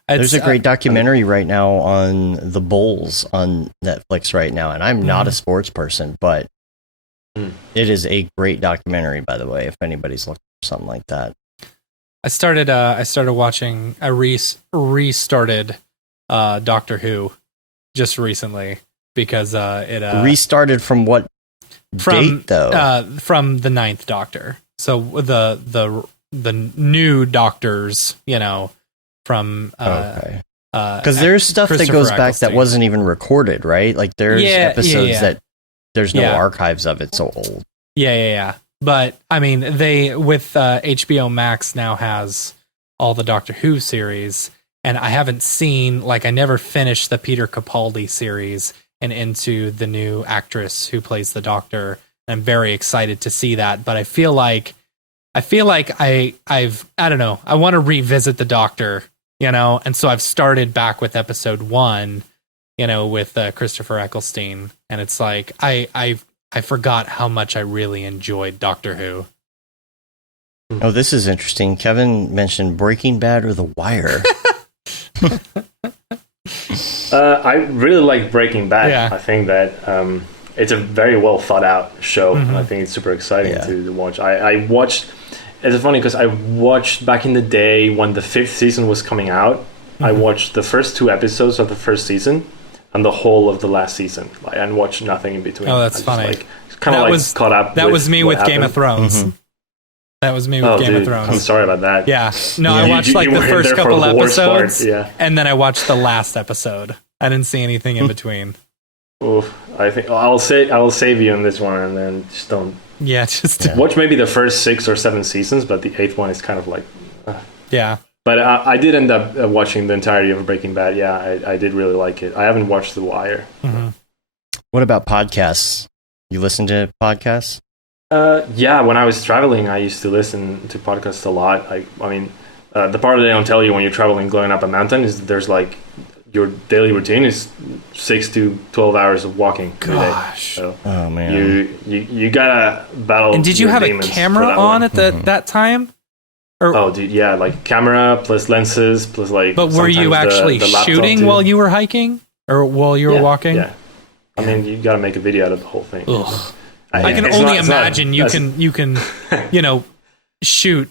There's a great documentary right now on the Bulls on Netflix right now, and I'm not a sports person, but it is a great documentary, by the way, if anybody's looking for something like that. I started watching. I restarted Doctor Who just recently because it restarted from what date though? From the 9th Doctor. So the new Doctors, from because there's stuff that goes back that wasn't even recorded, right? Like there's episodes that there's no archives of. It's so old. Yeah. But I mean, they with HBO Max now has all the Doctor Who series, and I haven't seen, like, I never finished the Peter Capaldi series and into the new actress who plays the Doctor. I'm very excited to see that, but I feel like I don't know. I want to revisit the Doctor, and so I've started back with episode 1, with Christopher Eccleston, and it's like I forgot how much I really enjoyed Doctor Who. Oh, this is interesting. Kevin mentioned Breaking Bad or The Wire. I really like Breaking Bad. Yeah. I think that it's a very well thought out show, and I think it's super exciting to watch. I watched. It's funny because I watched back in the day when the 5th season was coming out. I watched the first 2 episodes of the first season and the whole of the last season, and watched nothing in between. Oh, that's funny. Kind of caught up. That was me with Game of Thrones. That was me with Game of Thrones. I'm sorry about that. Yeah. No, I watched the first couple episodes, and then I watched the last episode. I didn't see anything in between. Oof. I think I will save you on this one, and then just don't. Yeah, just watch maybe the first 6 or 7 seasons, but the 8th one is kind of like. Yeah. But I did end up watching the entirety of Breaking Bad. Yeah, I did really like it. I haven't watched The Wire. What about podcasts? You listen to podcasts? Yeah, when I was traveling, I used to listen to podcasts a lot. I mean, the part that they don't tell you when you're traveling going up a mountain is there's like your daily routine is 6 to 12 hours of walking. Gosh. So oh man, you gotta battle. And did you have a camera on at that time? Or, oh, dude, yeah, like camera plus lenses plus like. But were you actually shooting while you were hiking or while you were walking? Yeah. I mean, you gotta make a video out of the whole thing. Ugh. I can only imagine you can shoot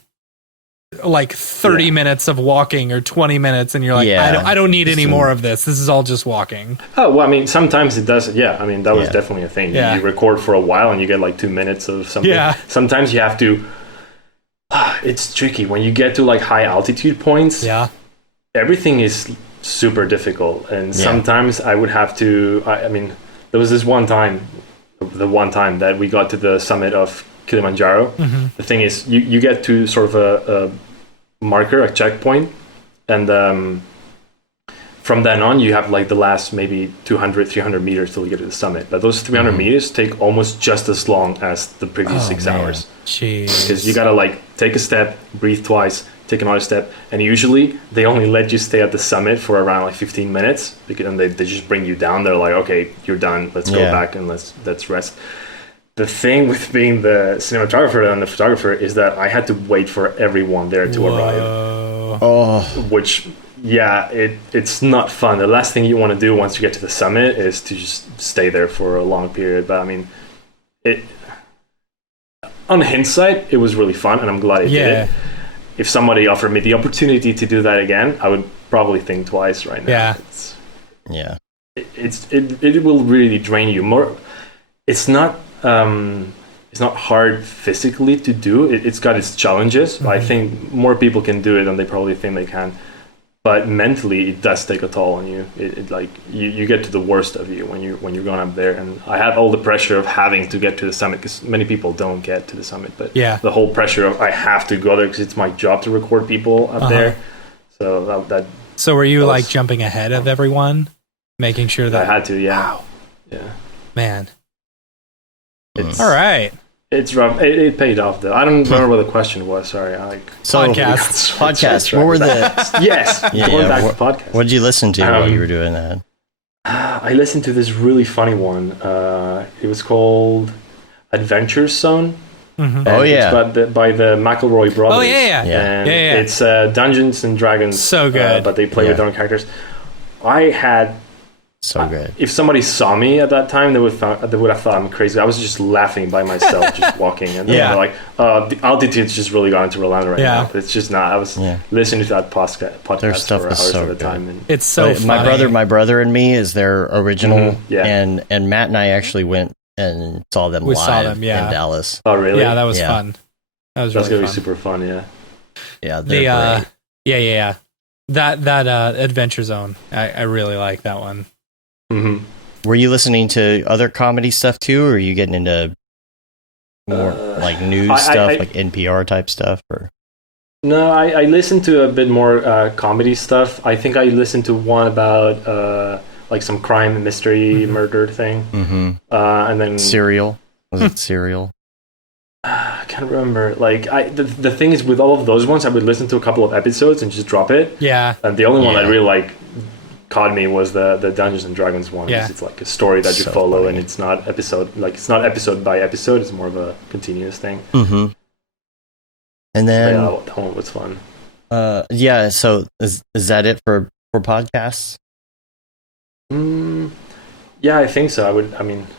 like 30 minutes of walking or 20 minutes and you're like, I don't need any more of this. This is all just walking. Oh, well, I mean, sometimes it does. Yeah, I mean, that was definitely a thing. You record for a while and you get like 2 minutes of something. Yeah. Sometimes you have to. It's tricky when you get to like high altitude points. Yeah. Everything is super difficult. And sometimes I would have to. I mean, there was this one time that we got to the summit of Kilimanjaro. The thing is, you get to sort of a marker, a checkpoint, and from then on, you have like the last maybe 200, 300 meters till you get to the summit. But those 300 meters take almost just as long as the previous 6 hours. Jeez. Because you gotta like take a step, breathe twice, take another step, and usually they only let you stay at the summit for around like 15 minutes, and they just bring you down. They're like, okay, you're done. Let's go back and let's rest. The thing with being the cinematographer and the photographer is that I had to wait for everyone there to arrive. Oh, which, it's not fun. The last thing you want to do once you get to the summit is to just stay there for a long period. But I mean, on hindsight, it was really fun, and I'm glad I did it. If somebody offered me the opportunity to do that again, I would probably think twice right now. Yeah. It will really drain you more. It's not hard physically to do. It's got its challenges. I think more people can do it than they probably think they can. But mentally, it does take a toll on you. It like you get to the worst of you when you're going up there. And I had all the pressure of having to get to the summit because many people don't get to the summit. But the whole pressure of I have to go there because it's my job to record people up there. So that. So were you like jumping ahead of everyone, making sure that I had to? Yeah. Wow. Yeah. Man. All right. It's rough. It paid off though. I don't remember what the question was. Sorry. Podcasts. What were the? Podcast. What did you listen to while you were doing that? I listened to this really funny one. It was called Adventure Zone. It's by the McElroy brothers. Oh yeah. And it's Dungeons and Dragons. So good. But they play with their own characters. I had. So good. If somebody saw me at that time, they would have thought I'm crazy. I was just laughing by myself, just walking, and they're like, the altitude's just really gone into Rolando right now. But it's just not. I was listening to that podcast for hours at a time. And it's so funny. My brother and me is their original, and Matt and I actually went and saw them live in Dallas. Oh, really? Yeah, that was fun. That's gonna be super fun. Yeah. Yeah. They're great. That Adventure Zone, I really like that one. Mm-hmm. Were you listening to other comedy stuff too, or are you getting into more like news stuff, like NPR type stuff? Or no, I listen to a bit more comedy stuff. I think I listened to one about like some crime and mystery murder thing, and then Serial. Was it Serial? I can't remember. Like the thing is, with all of those ones, I would listen to a couple of episodes and just drop it. Yeah. And the only one that really caught me was the Dungeons and Dragons one. Yeah. It's like a story that you follow, funny. and it's not episode by episode. It's more of a continuous thing. Mm-hmm. And then that one was fun. Yeah. So is that it for podcasts? Yeah, I think so.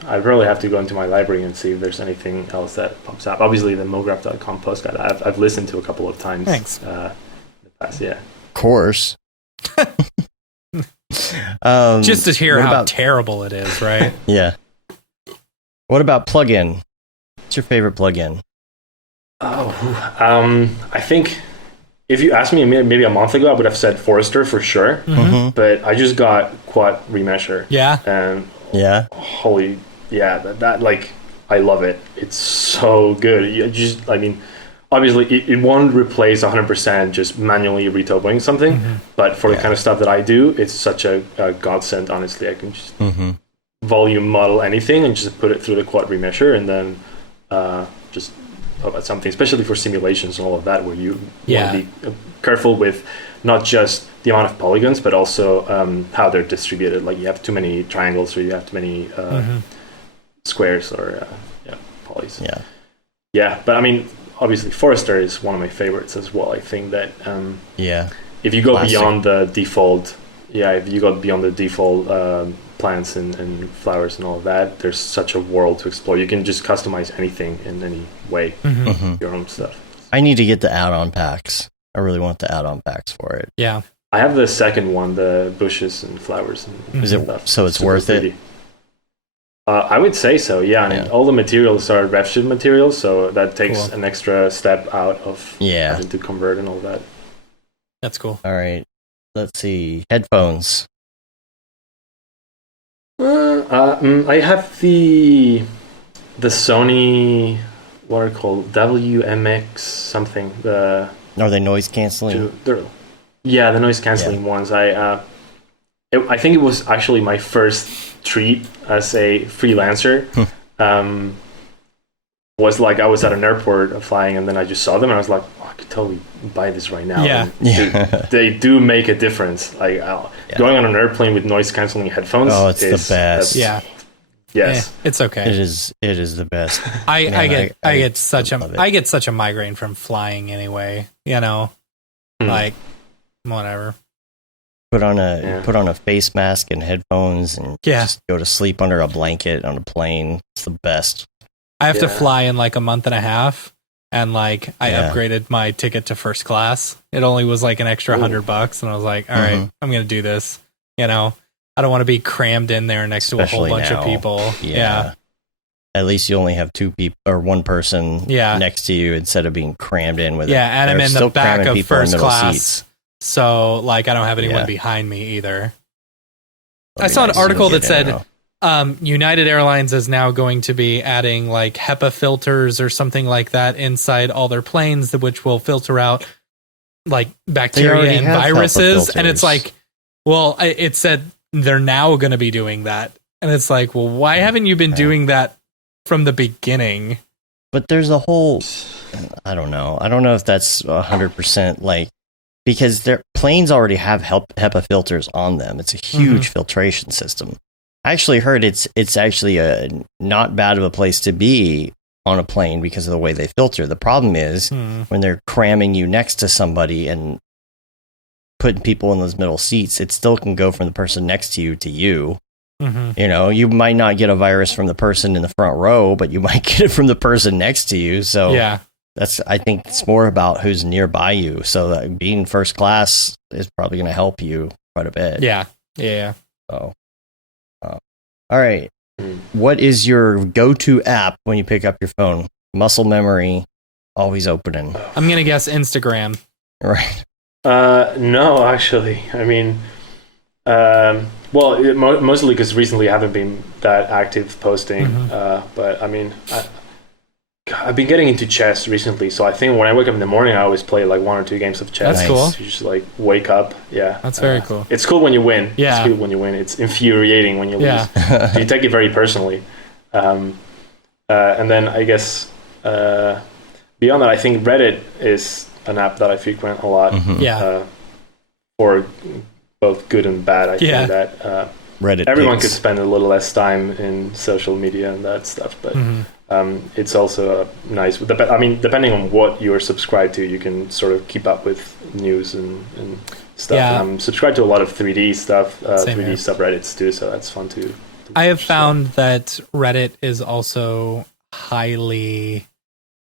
I really have to go into my library and see if there's anything else that pops up. Obviously, the Mograph.com postcard I've listened to a couple of times. Thanks. In the past, yeah. Of course. Just to hear how terrible it is, right? Yeah. What about plugin? What's your favorite plugin? I think if you asked me maybe a month ago, I would have said Forester for sure. Mm-hmm. But I just got Quad Remesher. Yeah. And yeah, holy, yeah, that like I love it. It's so good. Obviously it won't replace 100% just manually retopoing something, but for the kind of stuff that I do, it's such a godsend. Honestly, I can just volume model anything and just put it through the Quad Remesher, and then just about something, especially for simulations and all of that, where you want to be careful with not just the amount of polygons, but also how they're distributed. Like you have too many triangles, or you have too many squares, or polys. Yeah. But I mean, obviously, Forester is one of my favorites as well. I think that if you go beyond the default, plants and flowers and all of that, there's such a world to explore. You can just customize anything in any way, your own stuff. I need to get the add-on packs. I really want the add-on packs for it. Yeah, I have the second one, the bushes and flowers and stuff. So it's worth it? I would say so, yeah. And all the materials are RefShip materials, so that takes an extra step out of having to convert and all that. That's cool. All right, let's see. Headphones. I have the Sony, what are they called? WMX something. Are they noise canceling? The noise canceling ones. I think it was actually my first treat as a freelancer. Was like I was at an airport flying, and then I just saw them, and I was like, I could totally buy this right now. They do make a difference. Like going on an airplane with noise canceling headphones. Oh, it's the best. Yeah. Yes, it's okay. It is the best. I get such a migraine from flying anyway. Like whatever. Put on a face mask and headphones and just go to sleep under a blanket on a plane. It's the best. I have to fly in like a month and a half, and like I upgraded my ticket to first class. It only was like an extra $100, and I was like, all right, I'm gonna do this. I don't want to be crammed in there next to a whole bunch of people. Yeah. At least you only have two people or one person next to you instead of being crammed in with and I'm in the back of first class. Seats. So like I don't have anyone behind me either. I saw an article that said United Airlines is now going to be adding like HEPA filters or something like that inside all their planes, which will filter out like bacteria and viruses. And it's like, well, it said they're now going to be doing that. And it's like, well, why haven't you been doing that from the beginning? But there's a whole, I don't know if that's 100% like, because their planes already have HEPA filters on them. It's a huge filtration system. I actually heard it's actually a not bad of a place to be on a plane because of the way they filter. The problem is when they're cramming you next to somebody and putting people in those middle seats, it still can go from the person next to you to you. You might not get a virus from the person in the front row, but you might get it from the person next to you. So I think it's more about who's nearby you. So that being first class is probably going to help you quite a bit. Yeah. So, all right. What is your go-to app when you pick up your phone? Muscle memory, always opening. I'm going to guess Instagram. Right. No, actually. I mean, mostly because recently I haven't been that active posting. But I mean, I've been getting into chess recently, so I think when I wake up in the morning, I always play like 1 or 2 games of chess. That's cool. You just like wake up. Yeah, that's very cool. It's cool when you win. Yeah, it's cool when you win. It's infuriating when you lose. You take it very personally. And then I guess beyond that, I think Reddit is an app that I frequent a lot. For both good and bad. I think that Reddit everyone pics. could spend a little less time in social media and that stuff, but it's also a nice. I mean, depending on what you're subscribed to, you can sort of keep up with news and stuff. Yeah. And I'm subscribed to a lot of 3D stuff, 3D here. subreddits too, so that's fun too. I have found that Reddit is also highly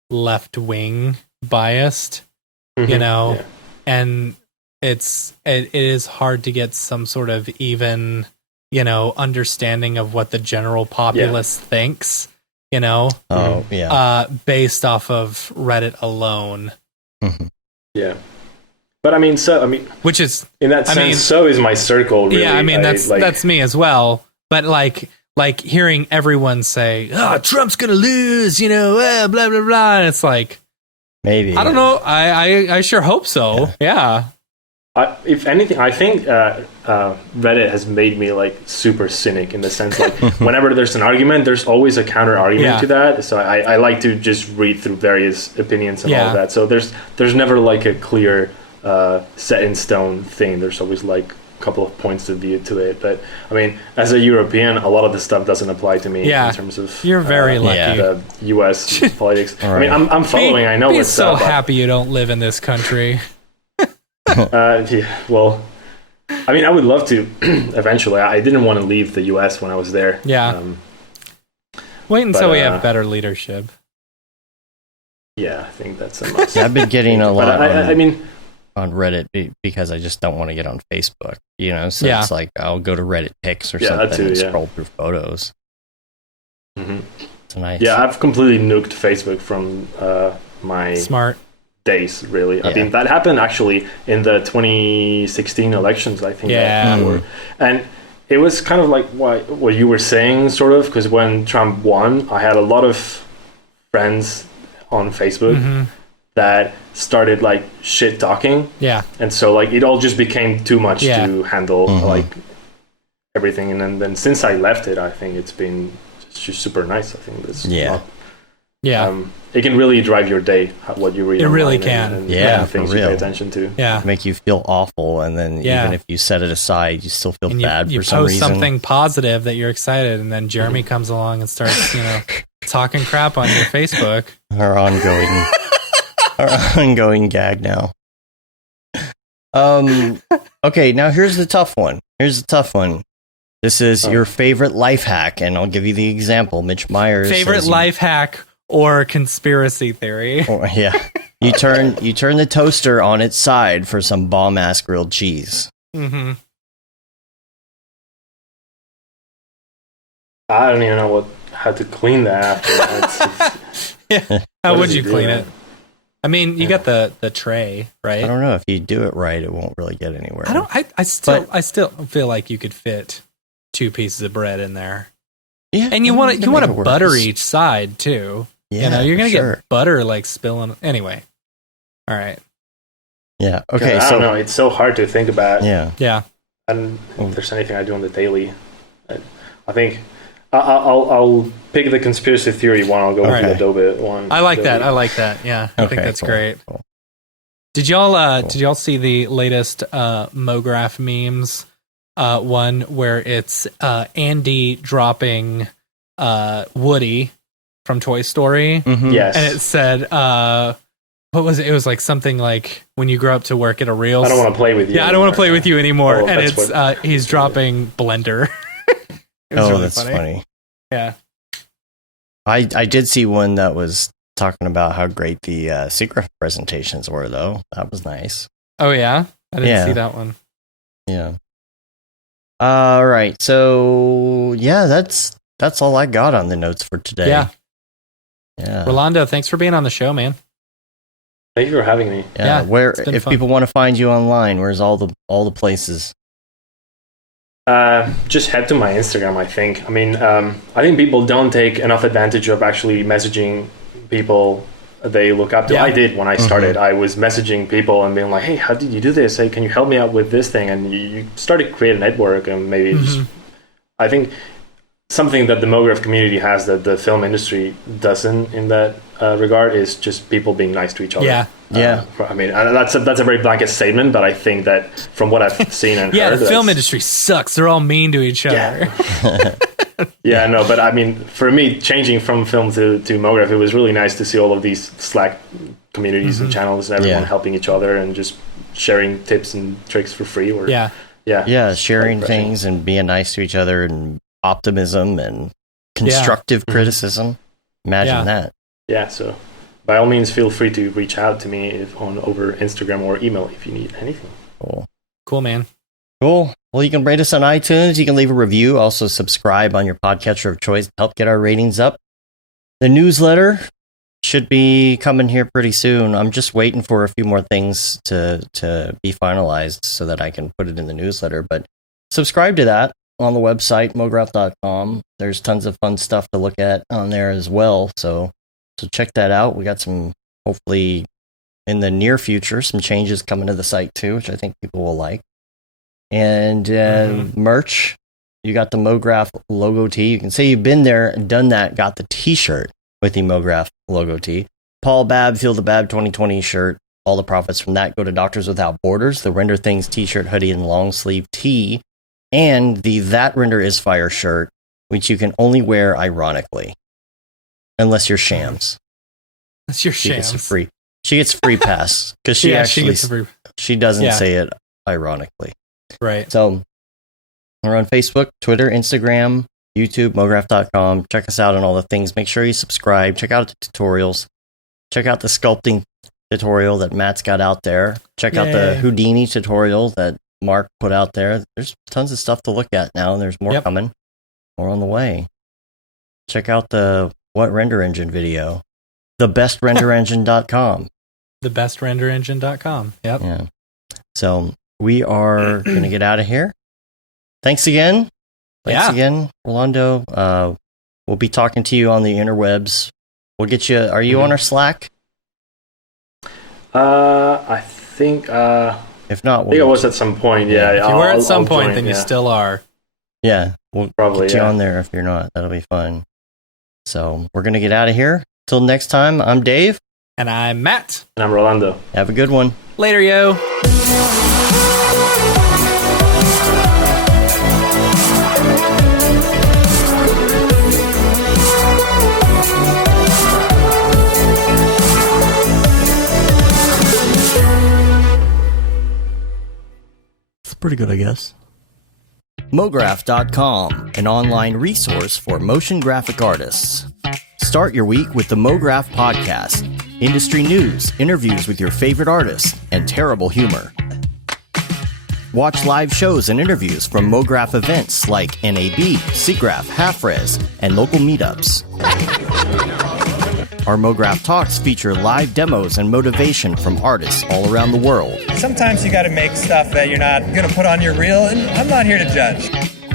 left-wing biased, and it is hard to get some sort of even, understanding of what the general populace thinks, based off of Reddit alone. Yeah. But I mean, which is in that sense, so is my circle. Really. Yeah, I mean that's me as well. But like hearing everyone say, "Oh, Trump's gonna lose," blah blah blah. And it's like, maybe I don't know. I sure hope so. Yeah. If anything, I think Reddit has made me like super cynic in the sense like whenever there's an argument, there's always a counter argument to that. So I like to just read through various opinions and all of that. So there's never like a clear set in stone thing. There's always like a couple of points of view to it. But I mean, as a European, a lot of the stuff doesn't apply to me in terms of you're very lucky. The U.S. politics. Right. I mean, I'm following. I know what's so happy you don't live in this country. Well, I mean, I would love to eventually. I didn't want to leave the U.S. when I was there. Yeah. Wait until we have better leadership. Yeah, I think that's a must. Yeah, I've been getting a lot on Reddit because I just don't want to get on Facebook, So it's like I'll go to Reddit pics or something and scroll through photos. It's nice. Yeah, I've completely nuked Facebook from my smart days, really. I mean, that happened actually in the 2016 elections, I think. And it was kind of like what you were saying, sort of, because when Trump won, I had a lot of friends on Facebook that started like shit talking. Yeah. And so like it all just became too much to handle, like everything. And then since I left it, I think it's been just super nice. I think this it can really drive your day, what you read. It really can. And things you pay attention to. Yeah. Make you feel awful, and then even if you set it aside, you still feel bad for some reason. You post something positive that you're excited, and then Jeremy comes along and starts, talking crap on your Facebook. Our ongoing gag now. Okay, now here's the tough one. This is your favorite life hack, and I'll give you the example. Mitch Myers favorite life hack or conspiracy theory. You turn the toaster on its side for some bomb ass grilled cheese. I don't even know how to clean that after. How would you clean it? I mean, you got the tray, right? I don't know, if you do it right, it won't really get anywhere. I still feel like you could fit 2 pieces of bread in there. Yeah, and you want to butter each side too. Yeah, you're gonna get butter like spilling. Anyway, all right. Yeah. Okay. I don't know. It's so hard to think about. Yeah. And if there's anything I do on the daily, I think I'll pick the conspiracy theory one. I'll go with the Adobe one. I like that. Yeah, I think that's great. Cool. Did y'all see the latest Mograph memes? One where it's Andy dropping Woody from Toy Story. Yes. And it said, what was it? It was like something like, when you grow up to work at a real... I don't want to play with you. Yeah, I don't want to play with you anymore. And it's he's dropping Blender. Really that's funny. Yeah. I did see one that was talking about how great the Siggraph presentations were, though. That was nice. Oh, yeah? I didn't see that one. Yeah. All right. So, that's all I got on the notes for today. Yeah. Rolando, thanks for being on the show, man. Thank you for having me. Yeah, where if fun. People want to find you online, where's all the places? Just head to my Instagram, I think. I mean, I think people don't take enough advantage of actually messaging people they look up to. Yeah. I did when I started. I was messaging people and being like, hey, how did you do this? Hey, can you help me out with this thing? And you start to create a network, and maybe just, I think something that the Mograph community has that the film industry doesn't in that regard is just people being nice to each other. Yeah. I mean, that's a very blanket statement, but I think that from what I've seen and heard, the film industry sucks. They're all mean to each other. Yeah, no, but I mean, for me, changing from film to Mograph, it was really nice to see all of these Slack communities and channels and everyone helping each other and just sharing tips and tricks for free. Or sharing things and being nice to each other and optimism and constructive criticism. Imagine that. Yeah, so by all means, feel free to reach out to me over Instagram or email if you need anything. Cool, man. Cool. Well, you can rate us on iTunes. You can leave a review. Also, subscribe on your podcatcher of choice to help get our ratings up. The newsletter should be coming here pretty soon. I'm just waiting for a few more things to be finalized so that I can put it in the newsletter. But subscribe to that on the website, mograph.com. There's tons of fun stuff to look at on there as well. So check that out. We got some, hopefully, in the near future, some changes coming to the site too, which I think people will like. And merch, you got the Mograph logo tee. You can say you've been there, done that, got the t-shirt with the Mograph logo tee. Paul Babb, Feel the Babb 2020 shirt. All the profits from that go to Doctors Without Borders, the Render Things t-shirt, hoodie, and long sleeve tee. And the That Render Is Fire shirt, which you can only wear ironically. Unless you're Shams. That's your Shams. She gets free pass because she doesn't say it ironically. Right. So we're on Facebook, Twitter, Instagram, YouTube, mograph.com. Check us out on all the things. Make sure you subscribe. Check out the tutorials. Check out the sculpting tutorial that Matt's got out there. Check out the Houdini tutorial that Mark put out there. There's tons of stuff to look at now, and there's more coming. More on the way. Check out the What Render Engine video. TheBestRenderEngine.com. TheBestRenderEngine.com. Yep. Yeah. So we are going to get out of here. Thanks again. Again, Rolando. We'll be talking to you on the interwebs. We'll get you. Are you on our Slack? I think. If not, I think I was at some point. Yeah. If you were at some point, then you still are. Yeah. We'll probably get you on there if you're not. That'll be fun. So we're going to get out of here. Till next time, I'm Dave. And I'm Matt. And I'm Rolando. Have a good one. Later, yo. It's pretty good, I guess. Mograph.com, an online resource for motion graphic artists. Start your week with the Mograph podcast. Industry news, interviews with your favorite artists, and terrible humor. Watch live shows and interviews from Mograph events like NAB, Siggraph, Half-Res, and local meetups. Our Mograph Talks feature live demos and motivation from artists all around the world. Sometimes you gotta make stuff that you're not gonna put on your reel, and I'm not here to judge.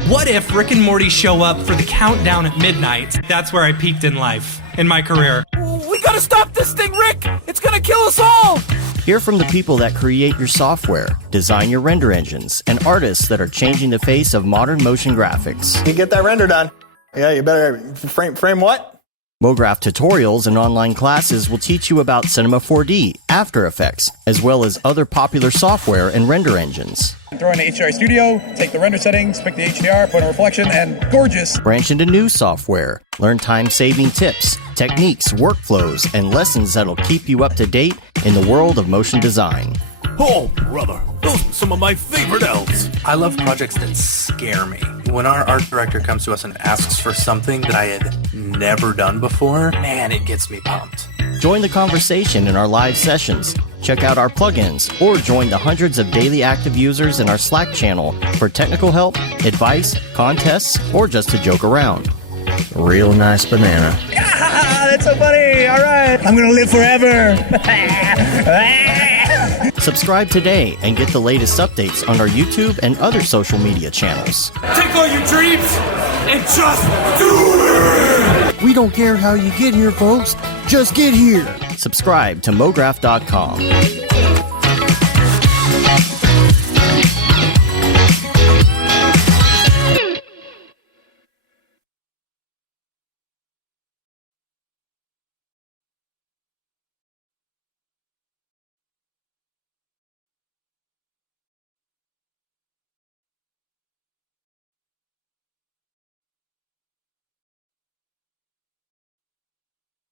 What if Rick and Morty show up for the countdown at midnight? That's where I peaked in life, in my career. We gotta stop this thing, Rick! It's gonna kill us all! Hear from the people that create your software, design your render engines, and artists that are changing the face of modern motion graphics. You get that render done. Yeah, you better frame what? Mograph tutorials and online classes will teach you about Cinema 4D, After Effects, as well as other popular software and render engines. Throw in the HDR Studio, take the render settings, pick the HDR, put a reflection, and gorgeous. Branch into new software. Learn time-saving tips, techniques, workflows, and lessons that'll keep you up to date in the world of motion design. Oh, brother, those are some of my favorite elves. I love projects that scare me. When our art director comes to us and asks for something that I had never done before, man, it gets me pumped. Join the conversation in our live sessions. Check out our plugins, or join the hundreds of daily active users in our Slack channel for technical help, advice, contests, or just to joke around. Real nice banana. Yeah, That's so funny. All right. I'm going to live forever. Subscribe today and get the latest updates on our YouTube and other social media channels. Take all your dreams and just do it! We don't care how you get here, folks. Just get here. Subscribe to Mograph.com.